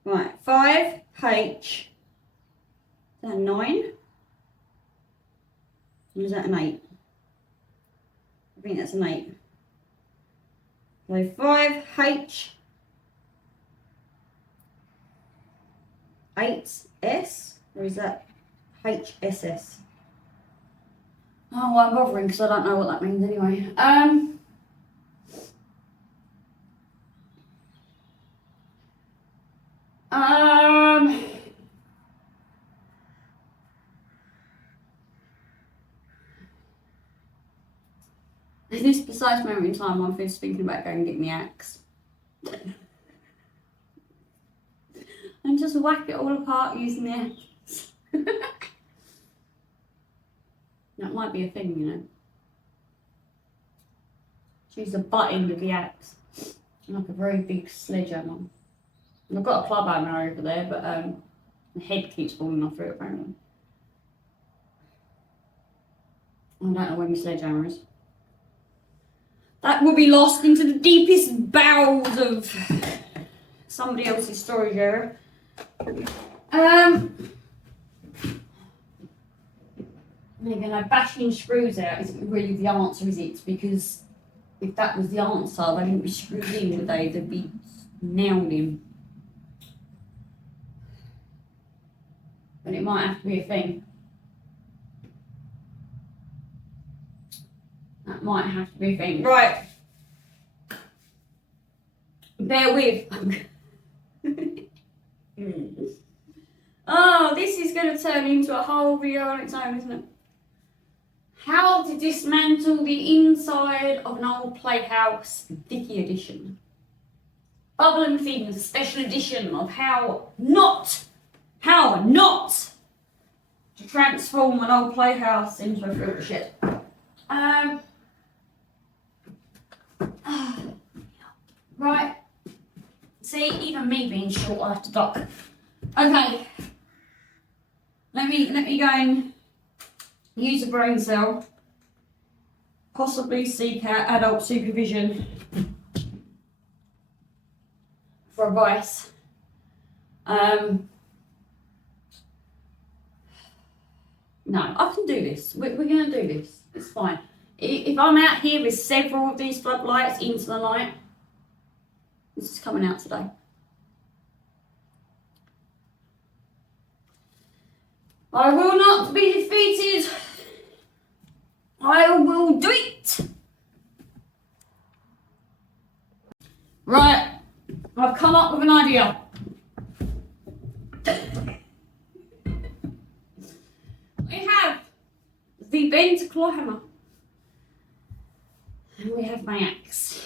Right, 5H. Is that a 9? Or is that an 8? I think that's an 8. So 5H. 8S? Or is that HSS? Oh, well, I'm bothering because I don't know what that means anyway. In this precise moment in time, I'm just thinking about going and getting the axe. And just whack it all apart using the axe. That might be a thing, you know. Use the butt end of the axe. Like a very big sledgehammer. And I've got a club hammer over there, but the head keeps falling off it apparently. I don't know where my sledgehammer is. That will be lost into the deepest bowels of somebody else's storage area. Again, bashing screws out isn't really the answer, is it? Because if that was the answer, they wouldn't be screwed in, would they? They'd be nailed in. But it might have to be a thing. That might have to be a thing. Right. Bear with. Oh, this is going to turn into a whole video on its own, isn't it? How to dismantle the inside of an old Playhouse Vicky edition. Bubble&Fins special edition of how not to transform an old Playhouse into a filter shed. Right. See, even me being short, I have to duck. Okay. Let me go and use a brain cell. Possibly seek out adult supervision for advice. No, I can do this. We're going to do this. It's fine. If I'm out here with several of these floodlights into the night, this is coming out today. I will not be defeated. I will do it. Right, I've come up with an idea. We have the bent claw hammer. And we have my axe.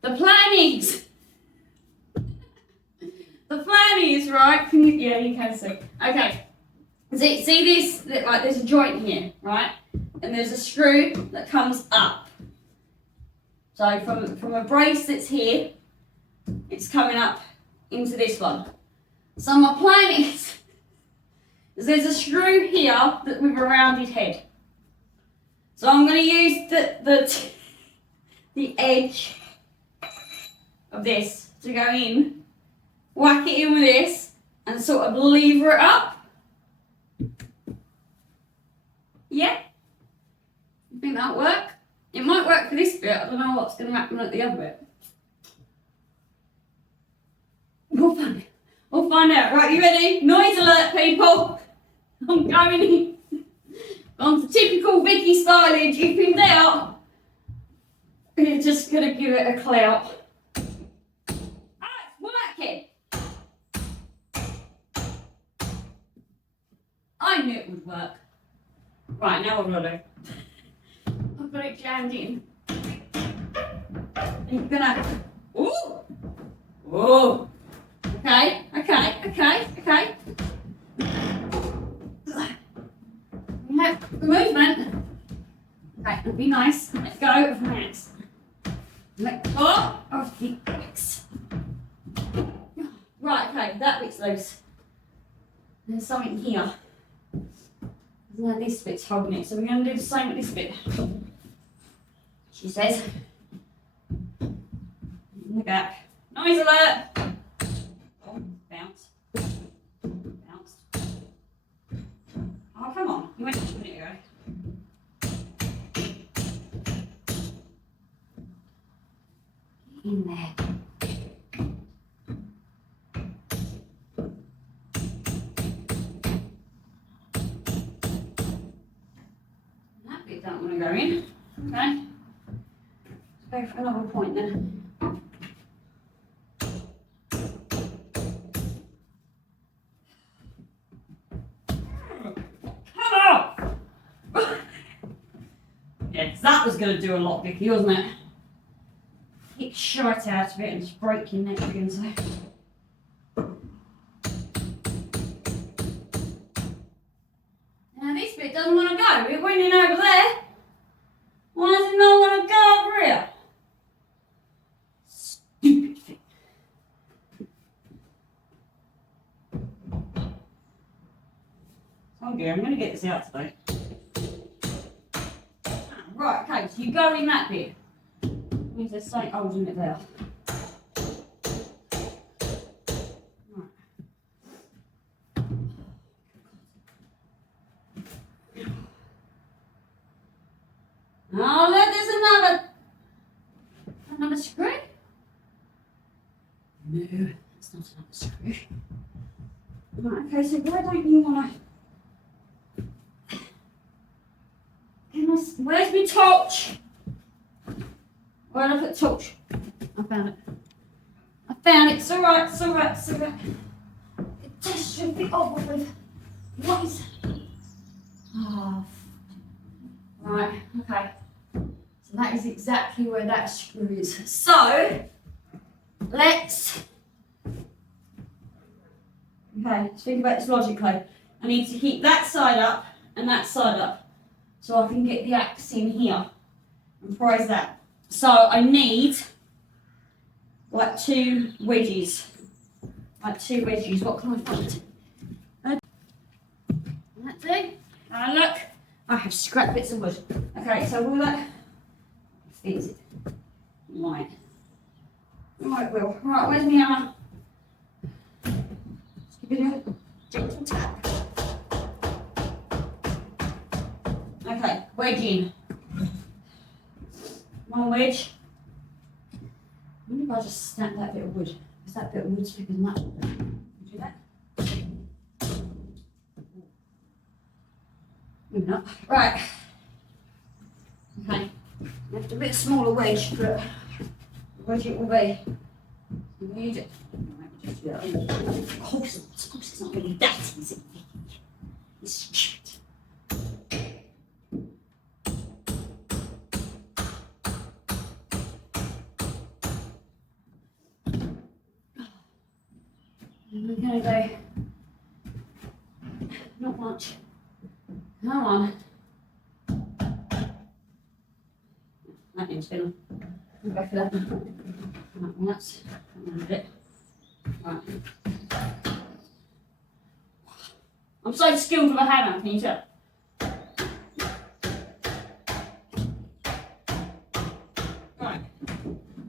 The plan is, right, yeah, you can see. Okay, see this, like there's a joint here, right? And there's a screw that comes up. So from a brace that's here, it's coming up into this one. So my plan is there's a screw here that with a rounded head. So I'm going to use the edge of this to go in, whack it in with this, and sort of lever it up. Yeah? You think that'll work? It might work for this bit. I don't know what's going to happen at the other bit. We'll find out. Right, you ready? Noise alert, people. I'm going in. On the typical Vicky stylage, if in doubt, you're just going to give it a clout. Ah, it's working. I knew it would work. Right, now what do I do? I've got it jammed in. And you're gonna, ooh, ooh. Okay. We have the movement. Okay, it'll be nice. Let go of my axe. Let go of the axe. Right, okay, that bit's loose. There's something here. Now this bit's holding it, so we're going to do the same with this bit. She says. In the back. Noise alert! Oh, bounce. Bounce. Oh, come on. You went just a minute ago. In there. That bit don't want to go in. Okay. Let's go for another point then. Yes, that was going to do a lot, Vicky, wasn't it? Get shite out of it and just break your neck again, so. Now this bit doesn't want to go. It went in over there. Why does it not want to go over here? Stupid thing. Oh dear, I'm going to get this out today. Right, okay, so you go in that bit. Means there's something holding it there. Right. Oh, look, there's another screw. No, that's not another screw. Right, okay, so why don't you want to... Where's my torch? Where did I put the torch? I found it. It's alright. The Just strip it off with what is. Oh. Right, okay. So that is exactly where that screw is. So let's. Okay, let's think about this logically. I need to keep that side up and that side up so I can get the axe in here and prise that. So I need like 2 wedges. Like 2 wedges. What can I find? That do? And look, I have scrap bits of wood. Okay, so all that fits it. Right. Right, Will. Right, where's my hammer? Just give it a gentle tap. Okay, wedge in. One wedge. I wonder if I just snap that bit of wood. Is that bit of wood thicker than that? Do that. Maybe not. Right. Okay. Left a bit smaller wedge, but the wedge it will be. We need it. Just do that. Of course it's not going to be that easy. It's cute. And we're going to go, not much. Come on. That needs spinner. I'll go for that. Right, that's a bit. Right. I'm so skilled with a hammer, can you tell? Right.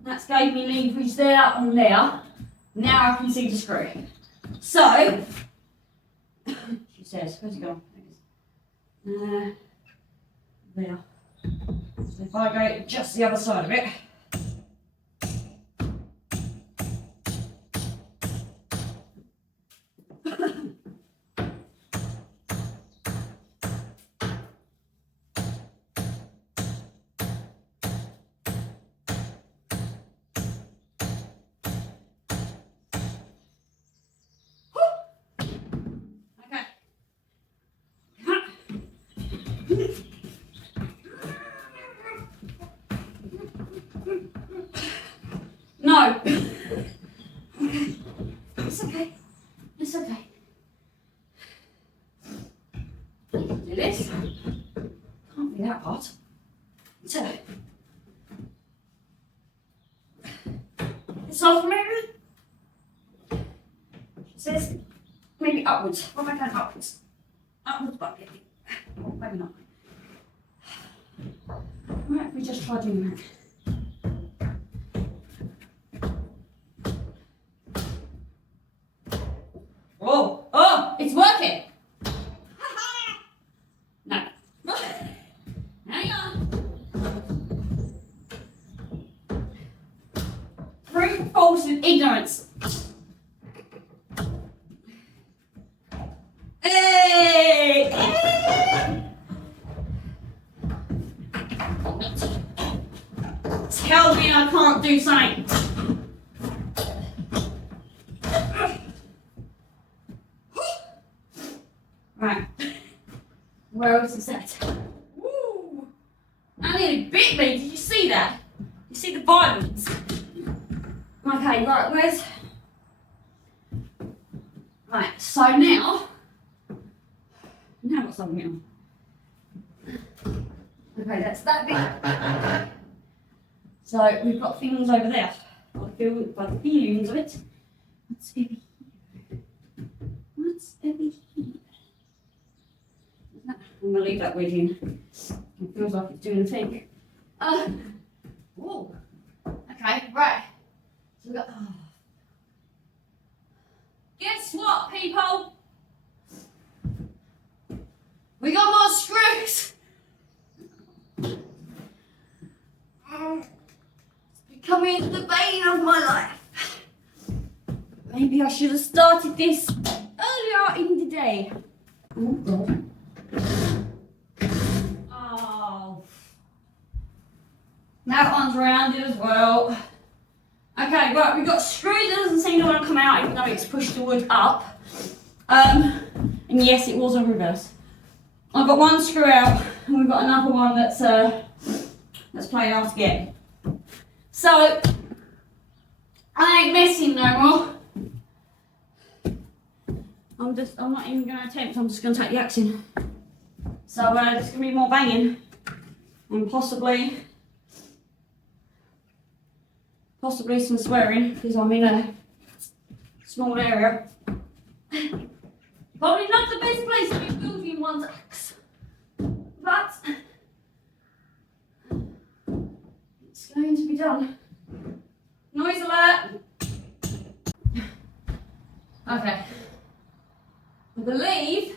That's gave me leverage there and there. Now I can see the screw. So, she says, where's it gone? There. So if I go just the other side of it. No. It's okay. It's okay. I can do this. Can't be that hard. So, it's off maybe. She says maybe upwards. What am I going upwards? Upwards, but maybe. Oh, maybe not. Right, we just try doing that. Oh, oh, it's working. No. Hang on. Brute force and ignorance. Hey! Tell me I can't do something. Right. Where else is that? Woo! I nearly bit me. Did you see that? You see the violence? Okay, right, where's... Right, so now what's on here? Okay, that's that bit. So we've got things over there. I feel by the feelings of it. What's over here? What's over here? I'm gonna leave that wedge in. It feels like it's doing a thing. Oh. Okay, right. So we got. Oh. Guess what, people? We got more screws. It's becoming the bane of my life. Maybe I should have started this earlier in the day. Oh God. Oh. That one's rounded as well. Okay, right, we've got screws that doesn't seem to want to come out even though it's pushed the wood up. And yes, it was on reverse. I've got one screw out, and we've got another one that's Playhouse again. So I ain't messing no more. I'm not even going to attempt. I'm just going to take the axe in. So there's going to be more banging, and possibly some swearing because I'm in a small area. Probably not the best place to be building one's axe, but it's going to be done. Noise alert! Okay. I believe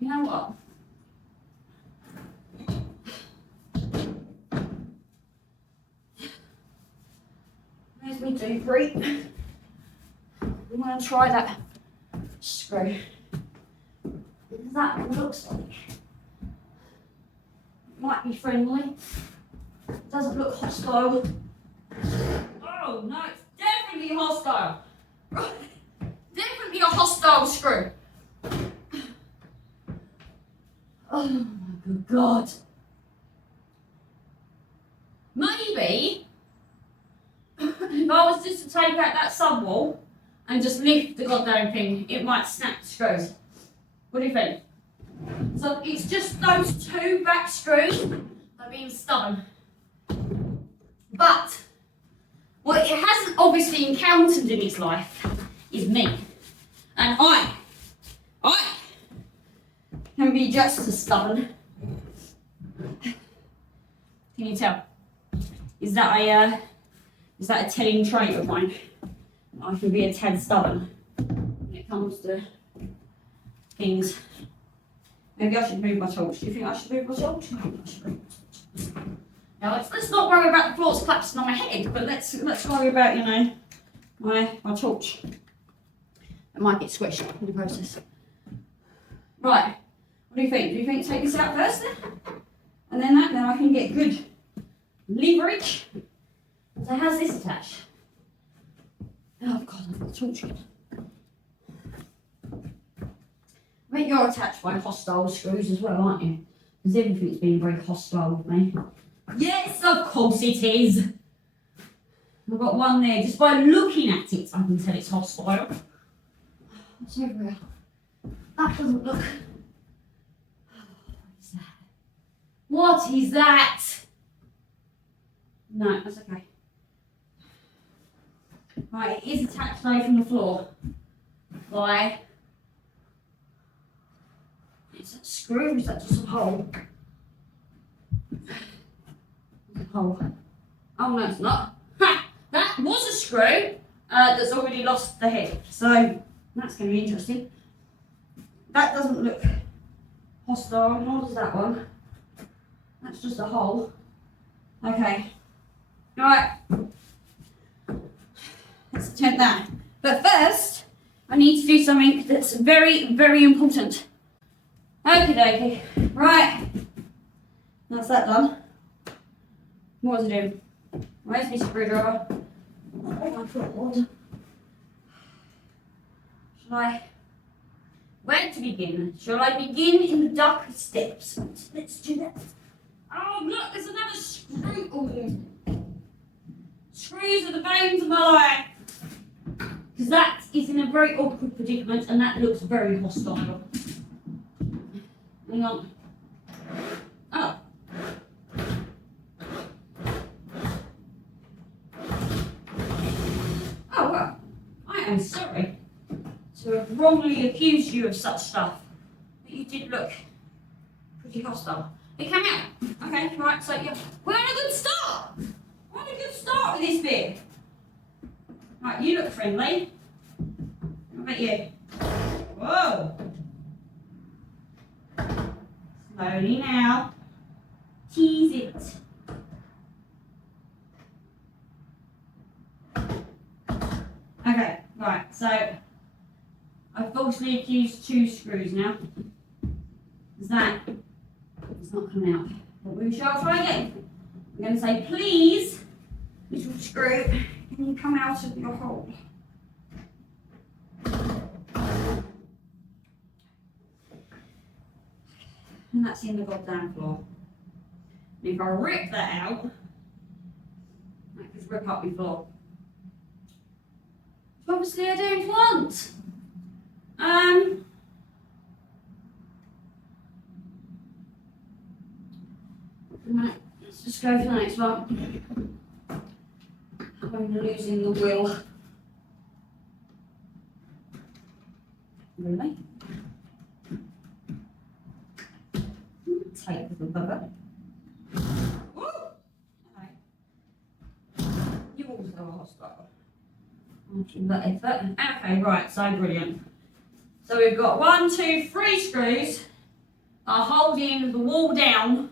you know what? There's me debrief. I'm going to try that screw. That looks like it might be friendly. It doesn't look hostile. Oh no, it's definitely hostile. Definitely a hostile screw. Oh my good God. Maybe if I was just to take out that sub wall and just lift the goddamn thing, it might snap the screws. What do you think? So it's just those two back screws that are being stubborn. But what it hasn't obviously encountered in its life is me. And I can be just as stubborn. Can you tell? Is that a telling trait of mine? I can be a tad stubborn when it comes to things. Maybe I should move my torch. Do you think I should move my torch? Now let's not worry about the floors collapsing on my head, but let's worry about, you know, my torch. It might get squished in the process. Right. What do you think? Do you think take this out first then? And then I can get good leverage. So how's this attached? Oh God, I've got the torch again. I bet you're attached by hostile screws as well, aren't you? Because everything's been very hostile with me. Yes, of course it is. I've got one there. Just by looking at it, I can tell it's hostile. What's over here? That doesn't look... What is that? What is that? No, that's okay. Right, it is attached though from the floor by... Is that a screw or is that just a hole? Hole. Oh no, it's not. Ha! That was a screw that's already lost the head. So that's going to be interesting. That doesn't look hostile, nor does that one. That's just a hole. Okay. Alright. Let's attempt that. But first, I need to do something that's very, very important. Okie dokie. Right. That's that done. What was I doing? Where's my screwdriver? Oh my God. Shall I? Where to begin? Shall I begin in the dark steps? Let's do that. Oh look, there's another screw. Oh. Screws are the bones of my life. Because that is in a very awkward predicament and that looks very hostile. Hang on. Oh. Oh well, I am sorry to have wrongly accused you of such stuff. But you did look pretty hostile. It came out. Okay, right, so yeah. We're on a good start. We're on a good start with this bit. Right, you look friendly. How about you? Whoa. Slowly now. Tease it. Okay, right, so I've falsely accused two screws now. Is that it's not coming out? But we shall try again. I'm going to say, please, little screw, can you come out of your hole? And that's in the goddamn floor. And if I rip that out, that could rip up my floor. So obviously I don't want. Right, let's just go for the next one. I'm losing the will. Really? Take the bubble. Woo! Okay. You also are hostile. After that effort. Okay, right, so brilliant. So we've got 1, 2, 3 screws that are holding the wall down.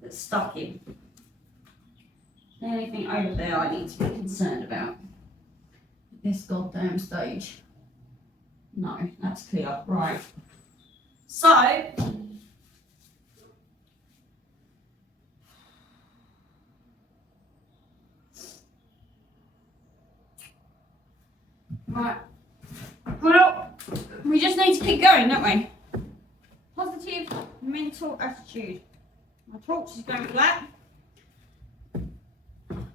That's stuck in. Anything over there I need to be concerned about at this goddamn stage? No, that's clear. Right. So, right. Well, we just need to keep going, don't we? Positive mental attitude. My torch is going flat.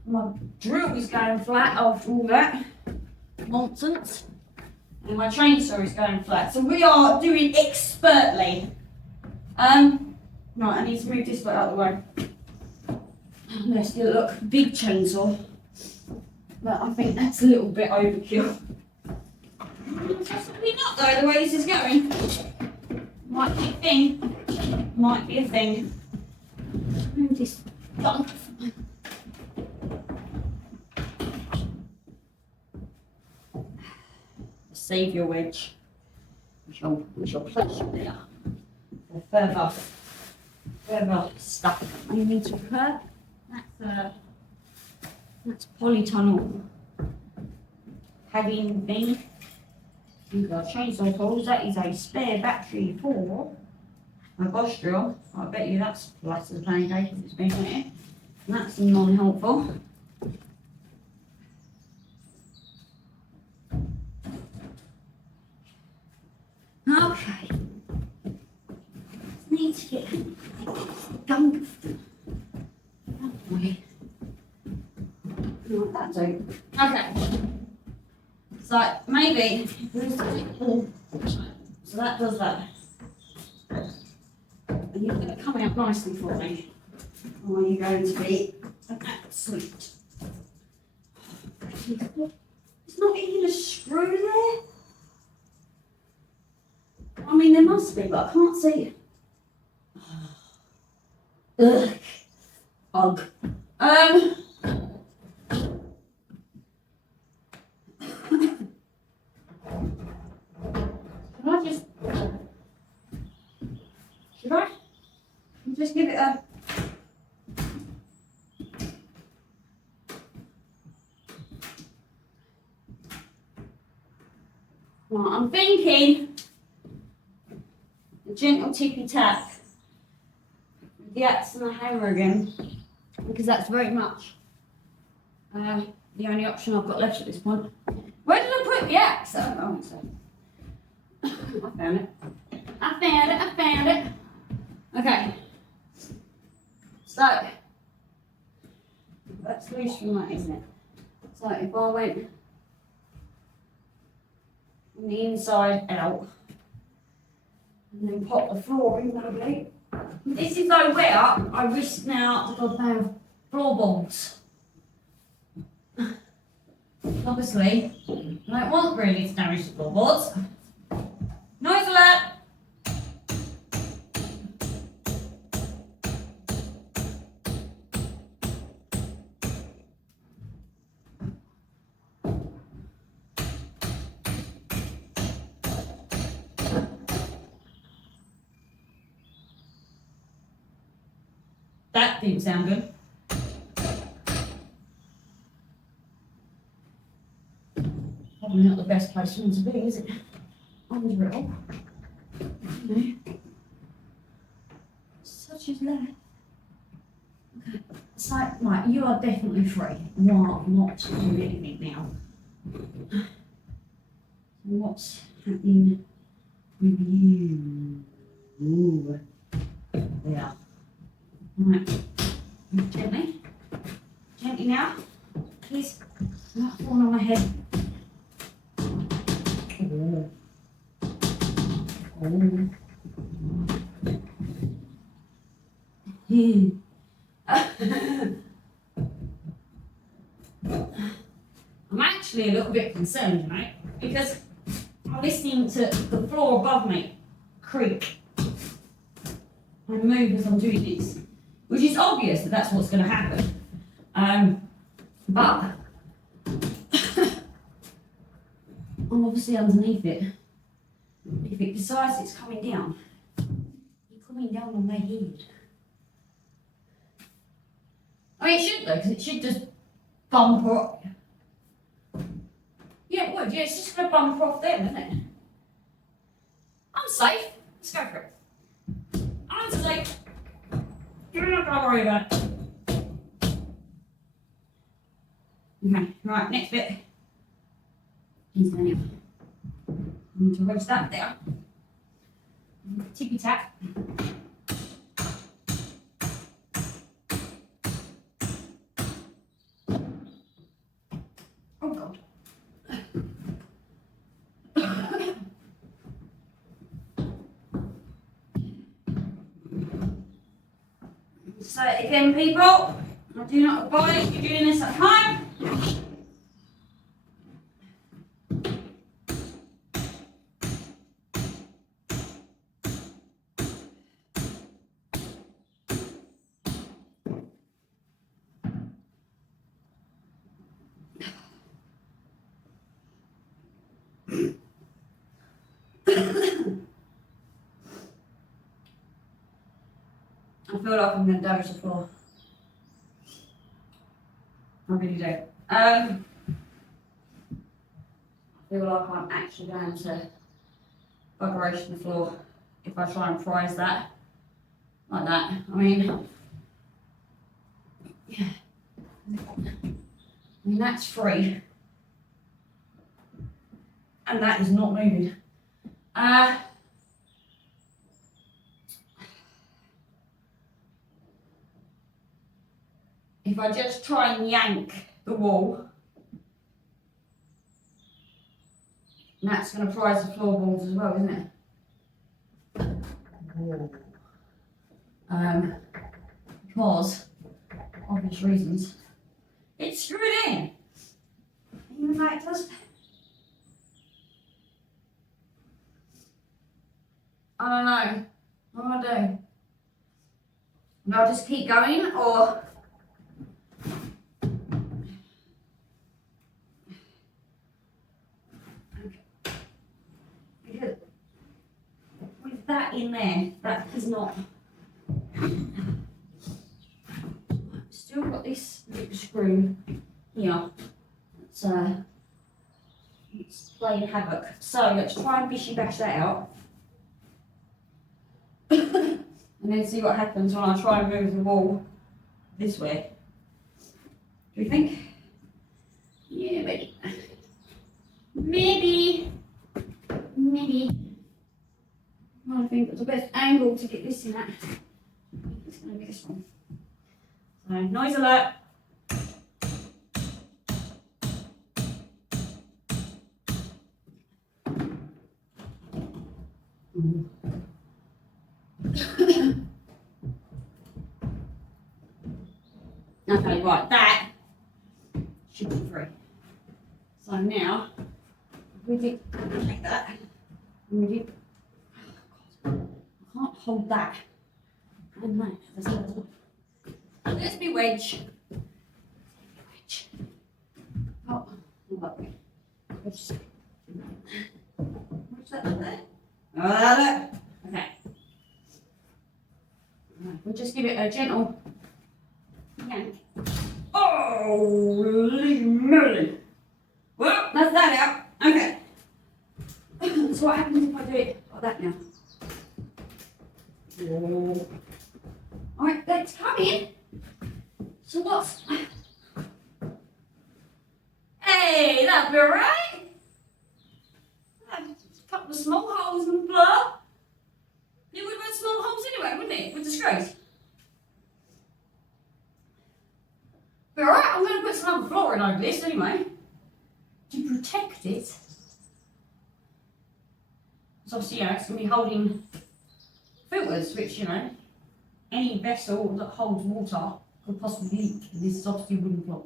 My drill is going flat after all that nonsense. And my chainsaw is going flat. So we are doing expertly. Right, I need to move this foot out of the way. Let's get a look. Big chainsaw. But I think that's a little bit overkill. Possibly not though, the way this is going. Might be a thing. Might be a thing. Move this junk. Save your wedge. We shall place it there. For further stuff I need to occur. That's polytunnel padding thing. We've got chainsaw tools. That is a spare battery for my boss drill. I bet you that's plus as pancake if it's been here. And that's non-helpful. Okay. Need to get gunk. Okay. That do. Okay. So maybe so that does that. And you're going to come out nicely for me. Or are you going to be an absolute? There's not even a screw there. I mean, there must be, but I can't see it. Ugh. Ugh. Should I just give it a... Right, I'm thinking a gentle tippy tap with the axe and the hammer again, because that's very much the only option I've got left at this point. Where did I put the axe? Oh, I found it. I found it. Okay. So, that's loose from that, isn't it? So if I went from the inside out, and then pop the floor in probably. This is though where I risk now the goddamn floorboards. Obviously, I don't want really to damage the floorboards. Noise alert! That didn't sound good. Probably not the best place for them to be, is it? On the drill. No. inches left. Okay, so, right, you are definitely free. You are not doing anything now. What's happening with you? Ooh. There. Right. Gently. Gently now. Please. Not falling on my head. Oh. Oh. I'm actually a little bit concerned, right? Because I'm listening to the floor above me creak and move as I'm doing this, which is obvious that that's what's going to happen. But I'm obviously underneath it. If it decides it's coming down, it's coming down on my head. I mean, it should though, because it should just bump off. Yeah, it would. Yeah, it's just going to bump off there, isn't it? I'm safe. Let's go for it. I'm safe. You're not going to worry about it. Okay, right, next bit. He's going to need to wedge that down. Tippy tap. Oh God. So again, people, I do not advise you doing this at home. I feel like I'm going to damage the floor. I really do. I feel like I'm actually going to buggeration the floor if I try and prise that like that. I mean, yeah. I mean, that's free. And that is not moving. If I just try and yank the wall, that's going to prise the floorboards as well, isn't it? Because, obvious reasons, it's screwed in. Even though it does. I don't know. What do I do? And I'll just keep going, or because with that in there, that is not. Still got this little screw here. It's playing havoc. So let's try and bishy bash that out. And then see what happens when I try and move the wall this way. Do you think? Yeah, maybe. Maybe. I think it's the best angle to get this in at. It's going to be this one. So, noise alert. Okay, right, that should be free. So now, if we do like that, and we do, oh God, I can't hold that. And that, let's be wedge. Oh, lovely. Wedge that there. Oh, okay. Right, we'll just give it a gentle yank. Holy moly! Well, that's that out. Okay. So what happens if I do it like that now? Alright, let's come in. So what's... Hey, that'll be alright. A couple of small holes in the floor. It would have had small holes anyway, wouldn't it? With the screws. Be alright, I'm going to put some other flooring over this anyway. To protect it. So obviously, it's going to be holding filters, which, any vessel that holds water could possibly leak. This is obviously wooden floor.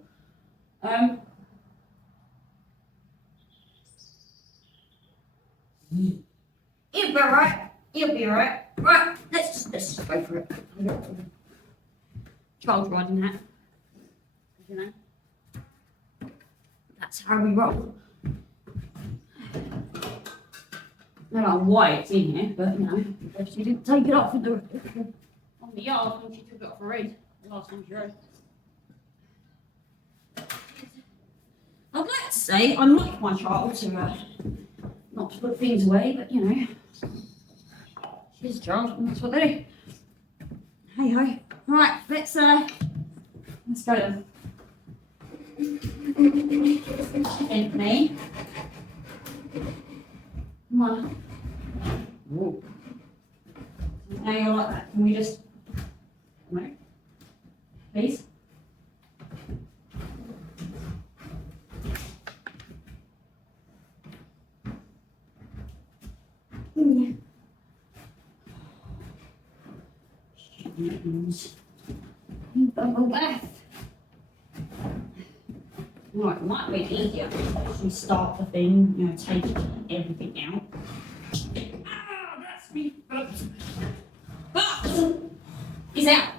It'll be alright. It'll be alright. Right, let's just go for it. Child riding hat. That's how we roll. I don't know why it's in here, but she didn't take it off on the yard when she took it off for read the last time she rode. I'd like to say I'm like my child to not to put things away, but she's a child and that's what they do. Hey ho. Right, let's go then. Gently. Come on. Whoa. Now you're like that. Can we just right? Please? Yeah. Bubble bath. Right, it might be easier if we start the thing, take everything out. Ah, that's me. But it's out.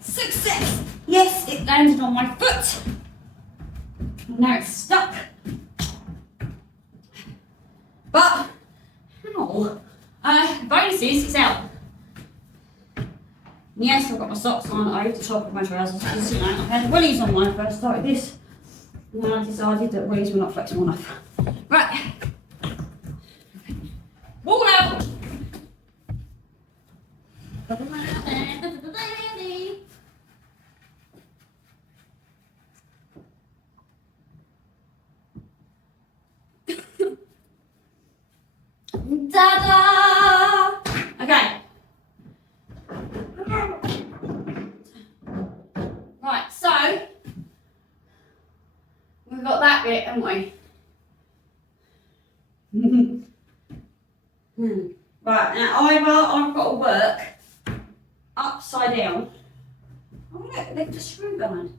Success! Yes, it landed on my foot. Now it's stuck. But, no. Bonus is, it's out. Yes, I've got my socks on over the top of my trousers because I had wellies on when I first started this. And then I decided that wellies were not flexible enough. Right. Wall out! Ta-da! Okay. Right, so we've got that bit, haven't we? Right, now either I've got to work upside down. Oh look, they've just screw behind.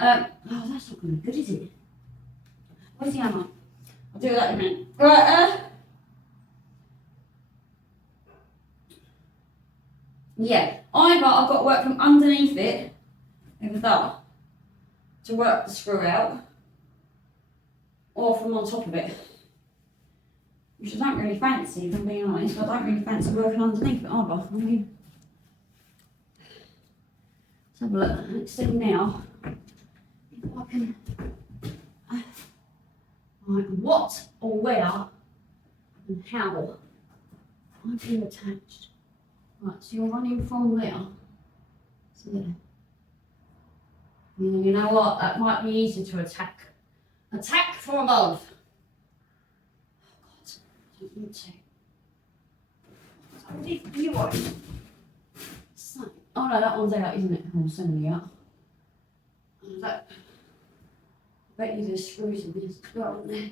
Oh, that's not going to be good, is it? Where's the hammer? I'll do that in a minute. Right, yeah, either I've got to work from underneath it, over that, to work the screw out, or from on top of it. Which I don't really fancy, if I'm being honest. I don't really fancy working underneath it either. I mean, let's have a look. Let's see now if I can. Right, what or where and how I feel attached. Right, so you're running from there to there. And you know what? That might be easier to attack. Attack from above. Oh God, I don't need to. So you watch. So, oh no, that one's out, isn't it? Oh, sending me out. That. I bet you there's screws in this as well, isn't there?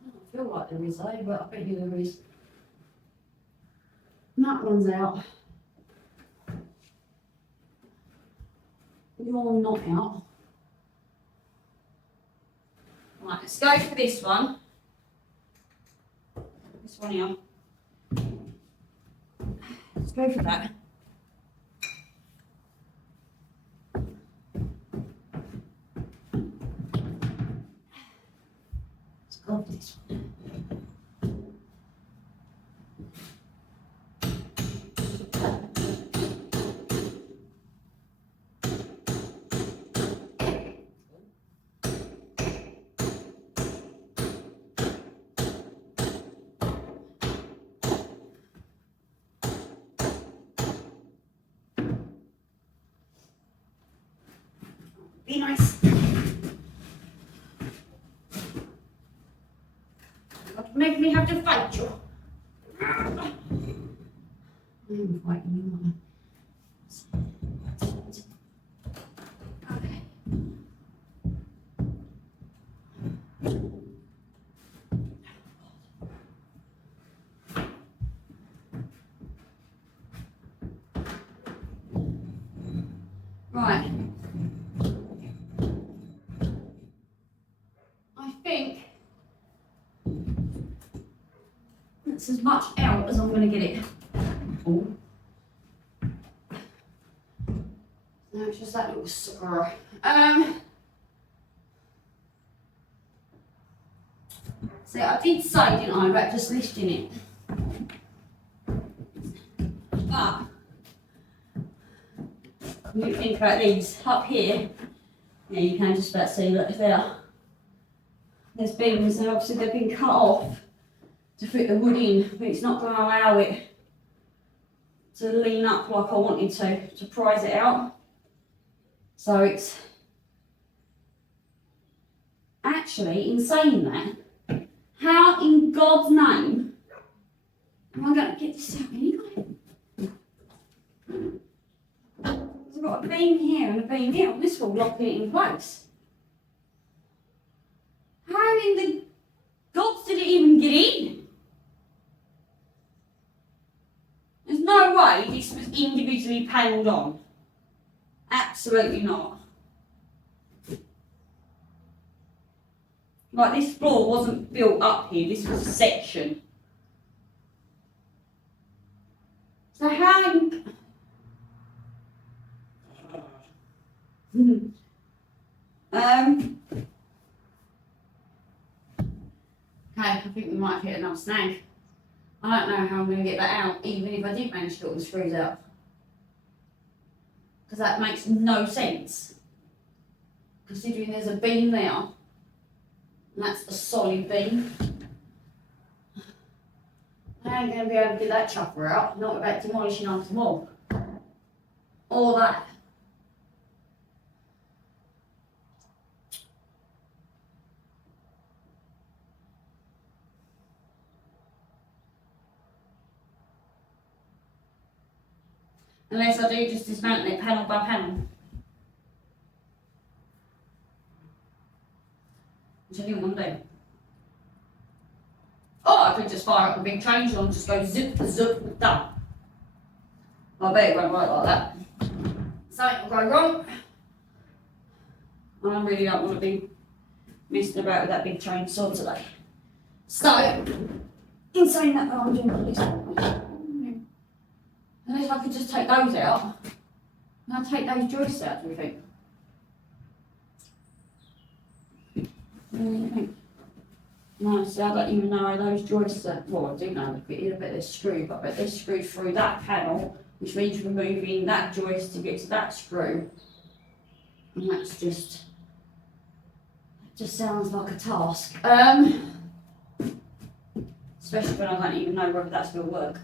I don't feel like there is though, but I bet you there is. That one's out. You're not out. Right, let's go for this one. This one out. Let's go for that. Let's go for this one. Be nice. Make me have to fight you. I'm fighting you, aren't I? Okay. Right. I think that's as much out as I'm going to get it. Oh. No, it's just that little sucker. See, I did say, didn't I, about just lifting it. But when you think about these up here, yeah, you can just about see that if there's beams, and obviously they've been cut off to fit the wood in, but it's not going to allow it to lean up like I wanted to prise it out. So it's actually, in saying that, how in God's name am I going to get this out anyway? I've got a beam here and a beam here, and this will lock it in place. How in the gods did it even get in? There's no way this was individually panelled on. Absolutely not. Like, this floor wasn't built up here, this was a section. So how in... Okay, I think we might have hit another snag. I don't know how I'm going to get that out, even if I did manage to get all the screws out. Because that makes no sense. Considering there's a beam there, and that's a solid beam. I ain't going to be able to get that chopper out, not without demolishing half the wall. Or that. Unless I do just dismantle it panel by panel. Which I didn't want to do. Or I could just fire up a big change and just go zip, zip, done. I bet it won't work like that. Something will go wrong. I really don't want to be messing about with that big chainsaw today. So, in saying that, I'm doing this one. Unless I could just take those out, and I'll take those joists out, do you think? What do you think? No, see, I don't even know how those joists are. Well, I do know they're fitted, I bet they're screwed, but I bet they're screwed through that panel, which means removing that joist to get to that screw. And that's just sounds like a task. Especially when I don't even know whether that's going to work.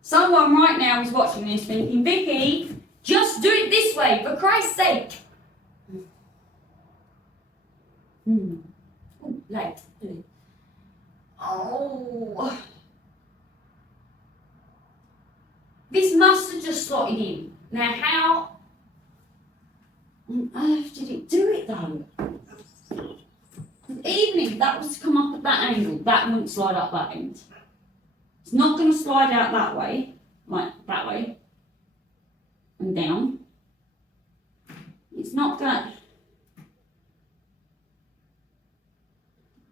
Someone right now is watching this thinking, Vicky, just do it this way, for Christ's sake. Oh, light. Oh. This must have just slotted in. Now, how on earth did it do it though? Even if that was to come up at that angle, that wouldn't slide up that end. It's not going to slide out that way, like that way, and down. It's not going to...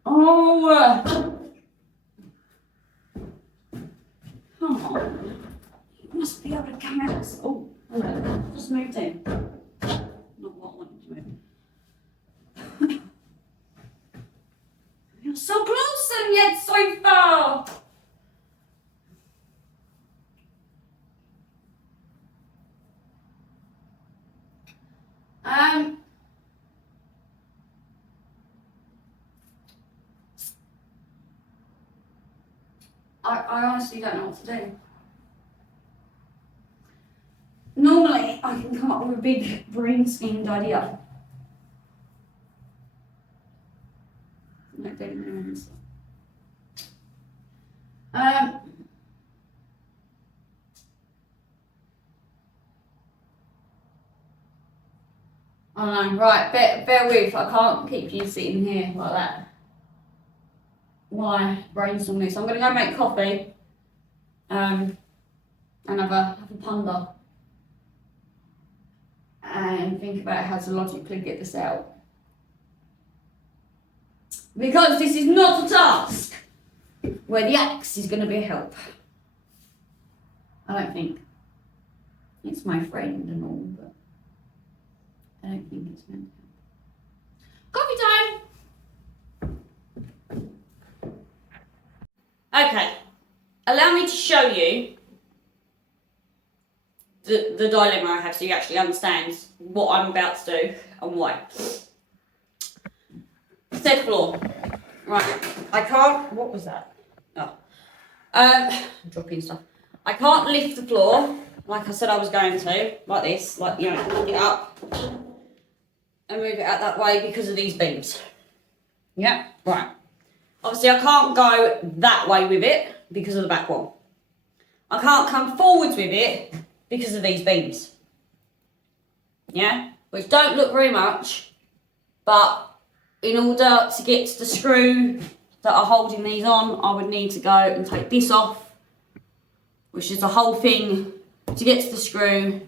Oh! Come on. You must be able to come out. Oh, hello. Just moved in. Not what I wanted to move. You're so close and yet so far! I honestly don't know what to do. I can come up with a big brain-schemed idea. No, don't I don't know, right, bear with, I can't keep you sitting here like that. Why brainstorm this? I'm going to go make coffee and have a ponder and think about how to logically get this out. Because this is not a task where the axe is going to be a help. I don't think. It's my friend and all, but I don't think it's meant to help. Coffee time! Okay, allow me to show you the dilemma I have so you actually understand what I'm about to do and why. Said floor. Right, I can't, what was that? Oh. I'm dropping stuff. I can't lift the floor like I said I was going to, like this, like, you know, hold it up and move it out that way because of these beams. Yeah, right. Obviously I can't go that way with it because of the back wall. I can't come forwards with it because of these beams. Yeah, which don't look very much, but in order to get to the screw that are holding these on, I would need to go and take this off, which is the whole thing to get to the screw,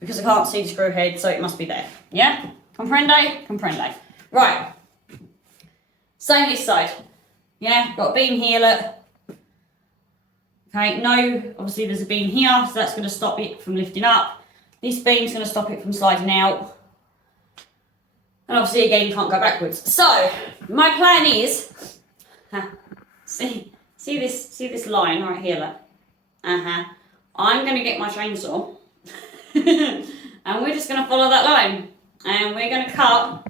because I can't see the screw head, so it must be there. Yeah? Comprende? Comprende. Right. Same this side. Yeah? Got a beam here, look. Okay, no, obviously there's a beam here, so that's going to stop it from lifting up. This beam's going to stop it from sliding out. And obviously, again, you can't go backwards. So, my plan is, see this line right here, look. I'm going to get my chainsaw, and we're just going to follow that line. And we're going to cut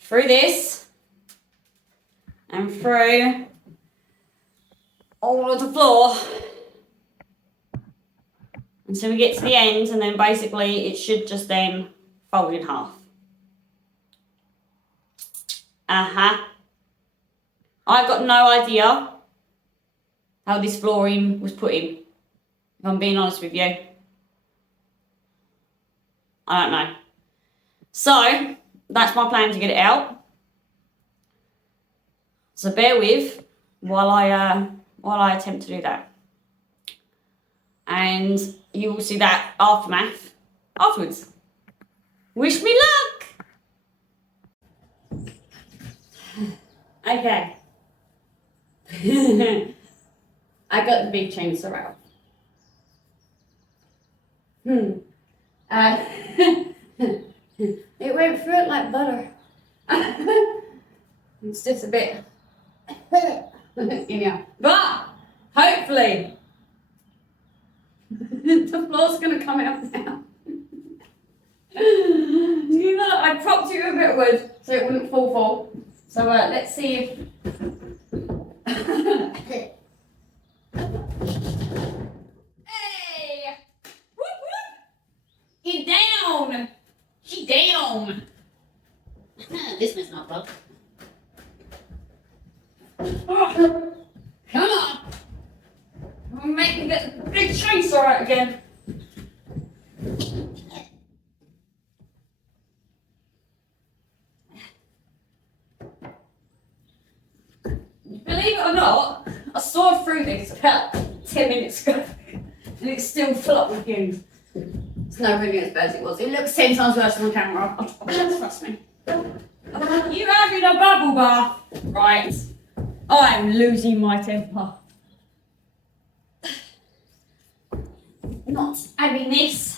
through this, and through all of the floor, until we get to the end, and then basically it should just then fold in half. I've got no idea how this flooring was put in, if I'm being honest with you. I don't know. So, that's my plan to get it out. So bear with while I attempt to do that. And you will see that aftermath afterwards. Wish me luck! Okay. I got the big chainsaw out. It went through it like butter. It's just a bit, you know. But hopefully, the floor's gonna come out now. You know, I propped it with a bit of wood so it wouldn't fall. So let's see if. Hey! Whoop whoop! Get down! She down! This one's not broke. Oh, come on! I'm making the big chainsaw out again. Believe it or not, I saw through this about 10 minutes ago and it's still full up with fumes. It's not really as bad as it was. It looks 10 times worse on camera. Trust me. You having a bubble bath? Right. I am losing my temper. Not having this.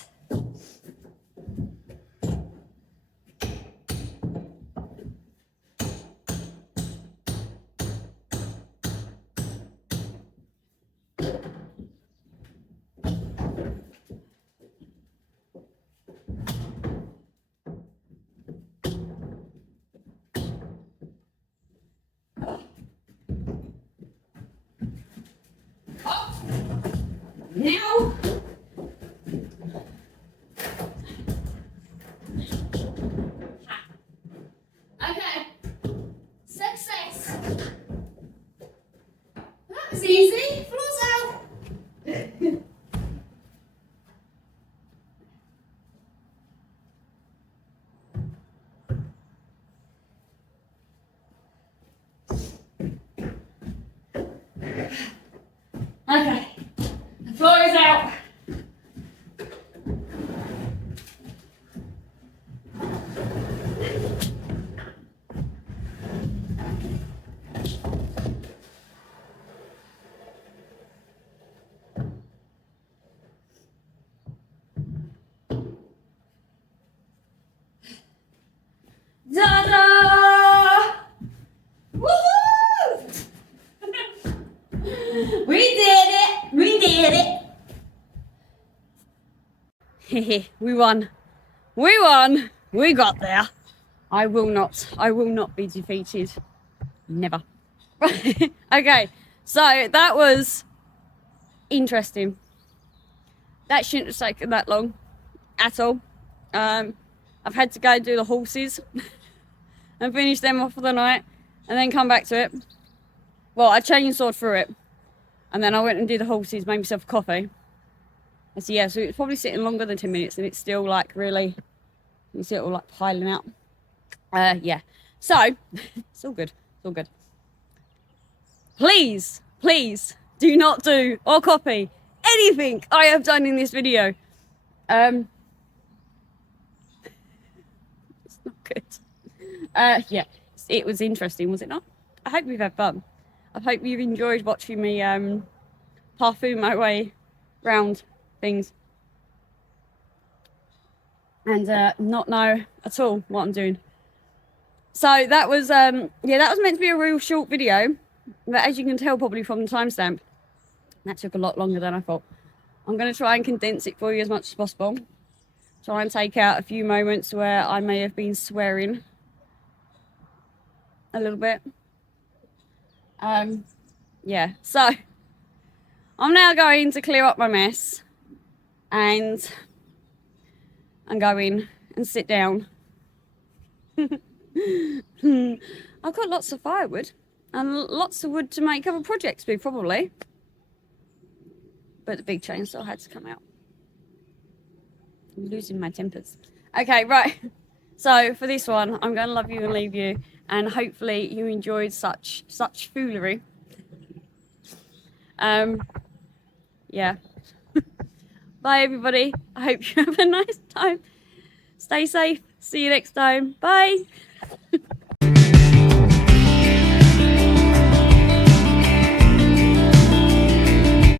Now, easy. Floor's out. Okay, the floor is out. Ta-da! Woohoo! We did it! We did it! We won. We won. We got there. I will not be defeated. Never. Okay, so that was interesting. That shouldn't have taken that long at all. I've had to go do the horses and finish them off for the night and then come back to it. Well, I chainsawed through it and then I went and did the horses, made myself a coffee. And so yeah, so it's probably sitting longer than 10 minutes and it's still like really, you can see it all like piling out. Yeah, so it's all good, it's all good. Please, please do not do or copy anything I have done in this video. It's not good. Yeah, it was interesting, was it not? I hope you've had fun. I hope you've enjoyed watching me parfum my way round things and not know at all what I'm doing. So that was yeah, that was meant to be a real short video, but as you can tell probably from the timestamp, that took a lot longer than I thought. I'm going to try and condense it for you as much as possible. Try and take out a few moments where I may have been swearing a little bit. Yeah, so I'm now going to clear up my mess and I'm going and sit down. I've got lots of firewood and lots of wood to make other projects with probably, but the big chainsaw had to come out. I'm losing my tempers. Okay, right, so for this one I'm going to love you and leave you, and hopefully you enjoyed such foolery. Yeah. Bye everybody, I hope you have a nice time. Stay safe, see you next time, bye.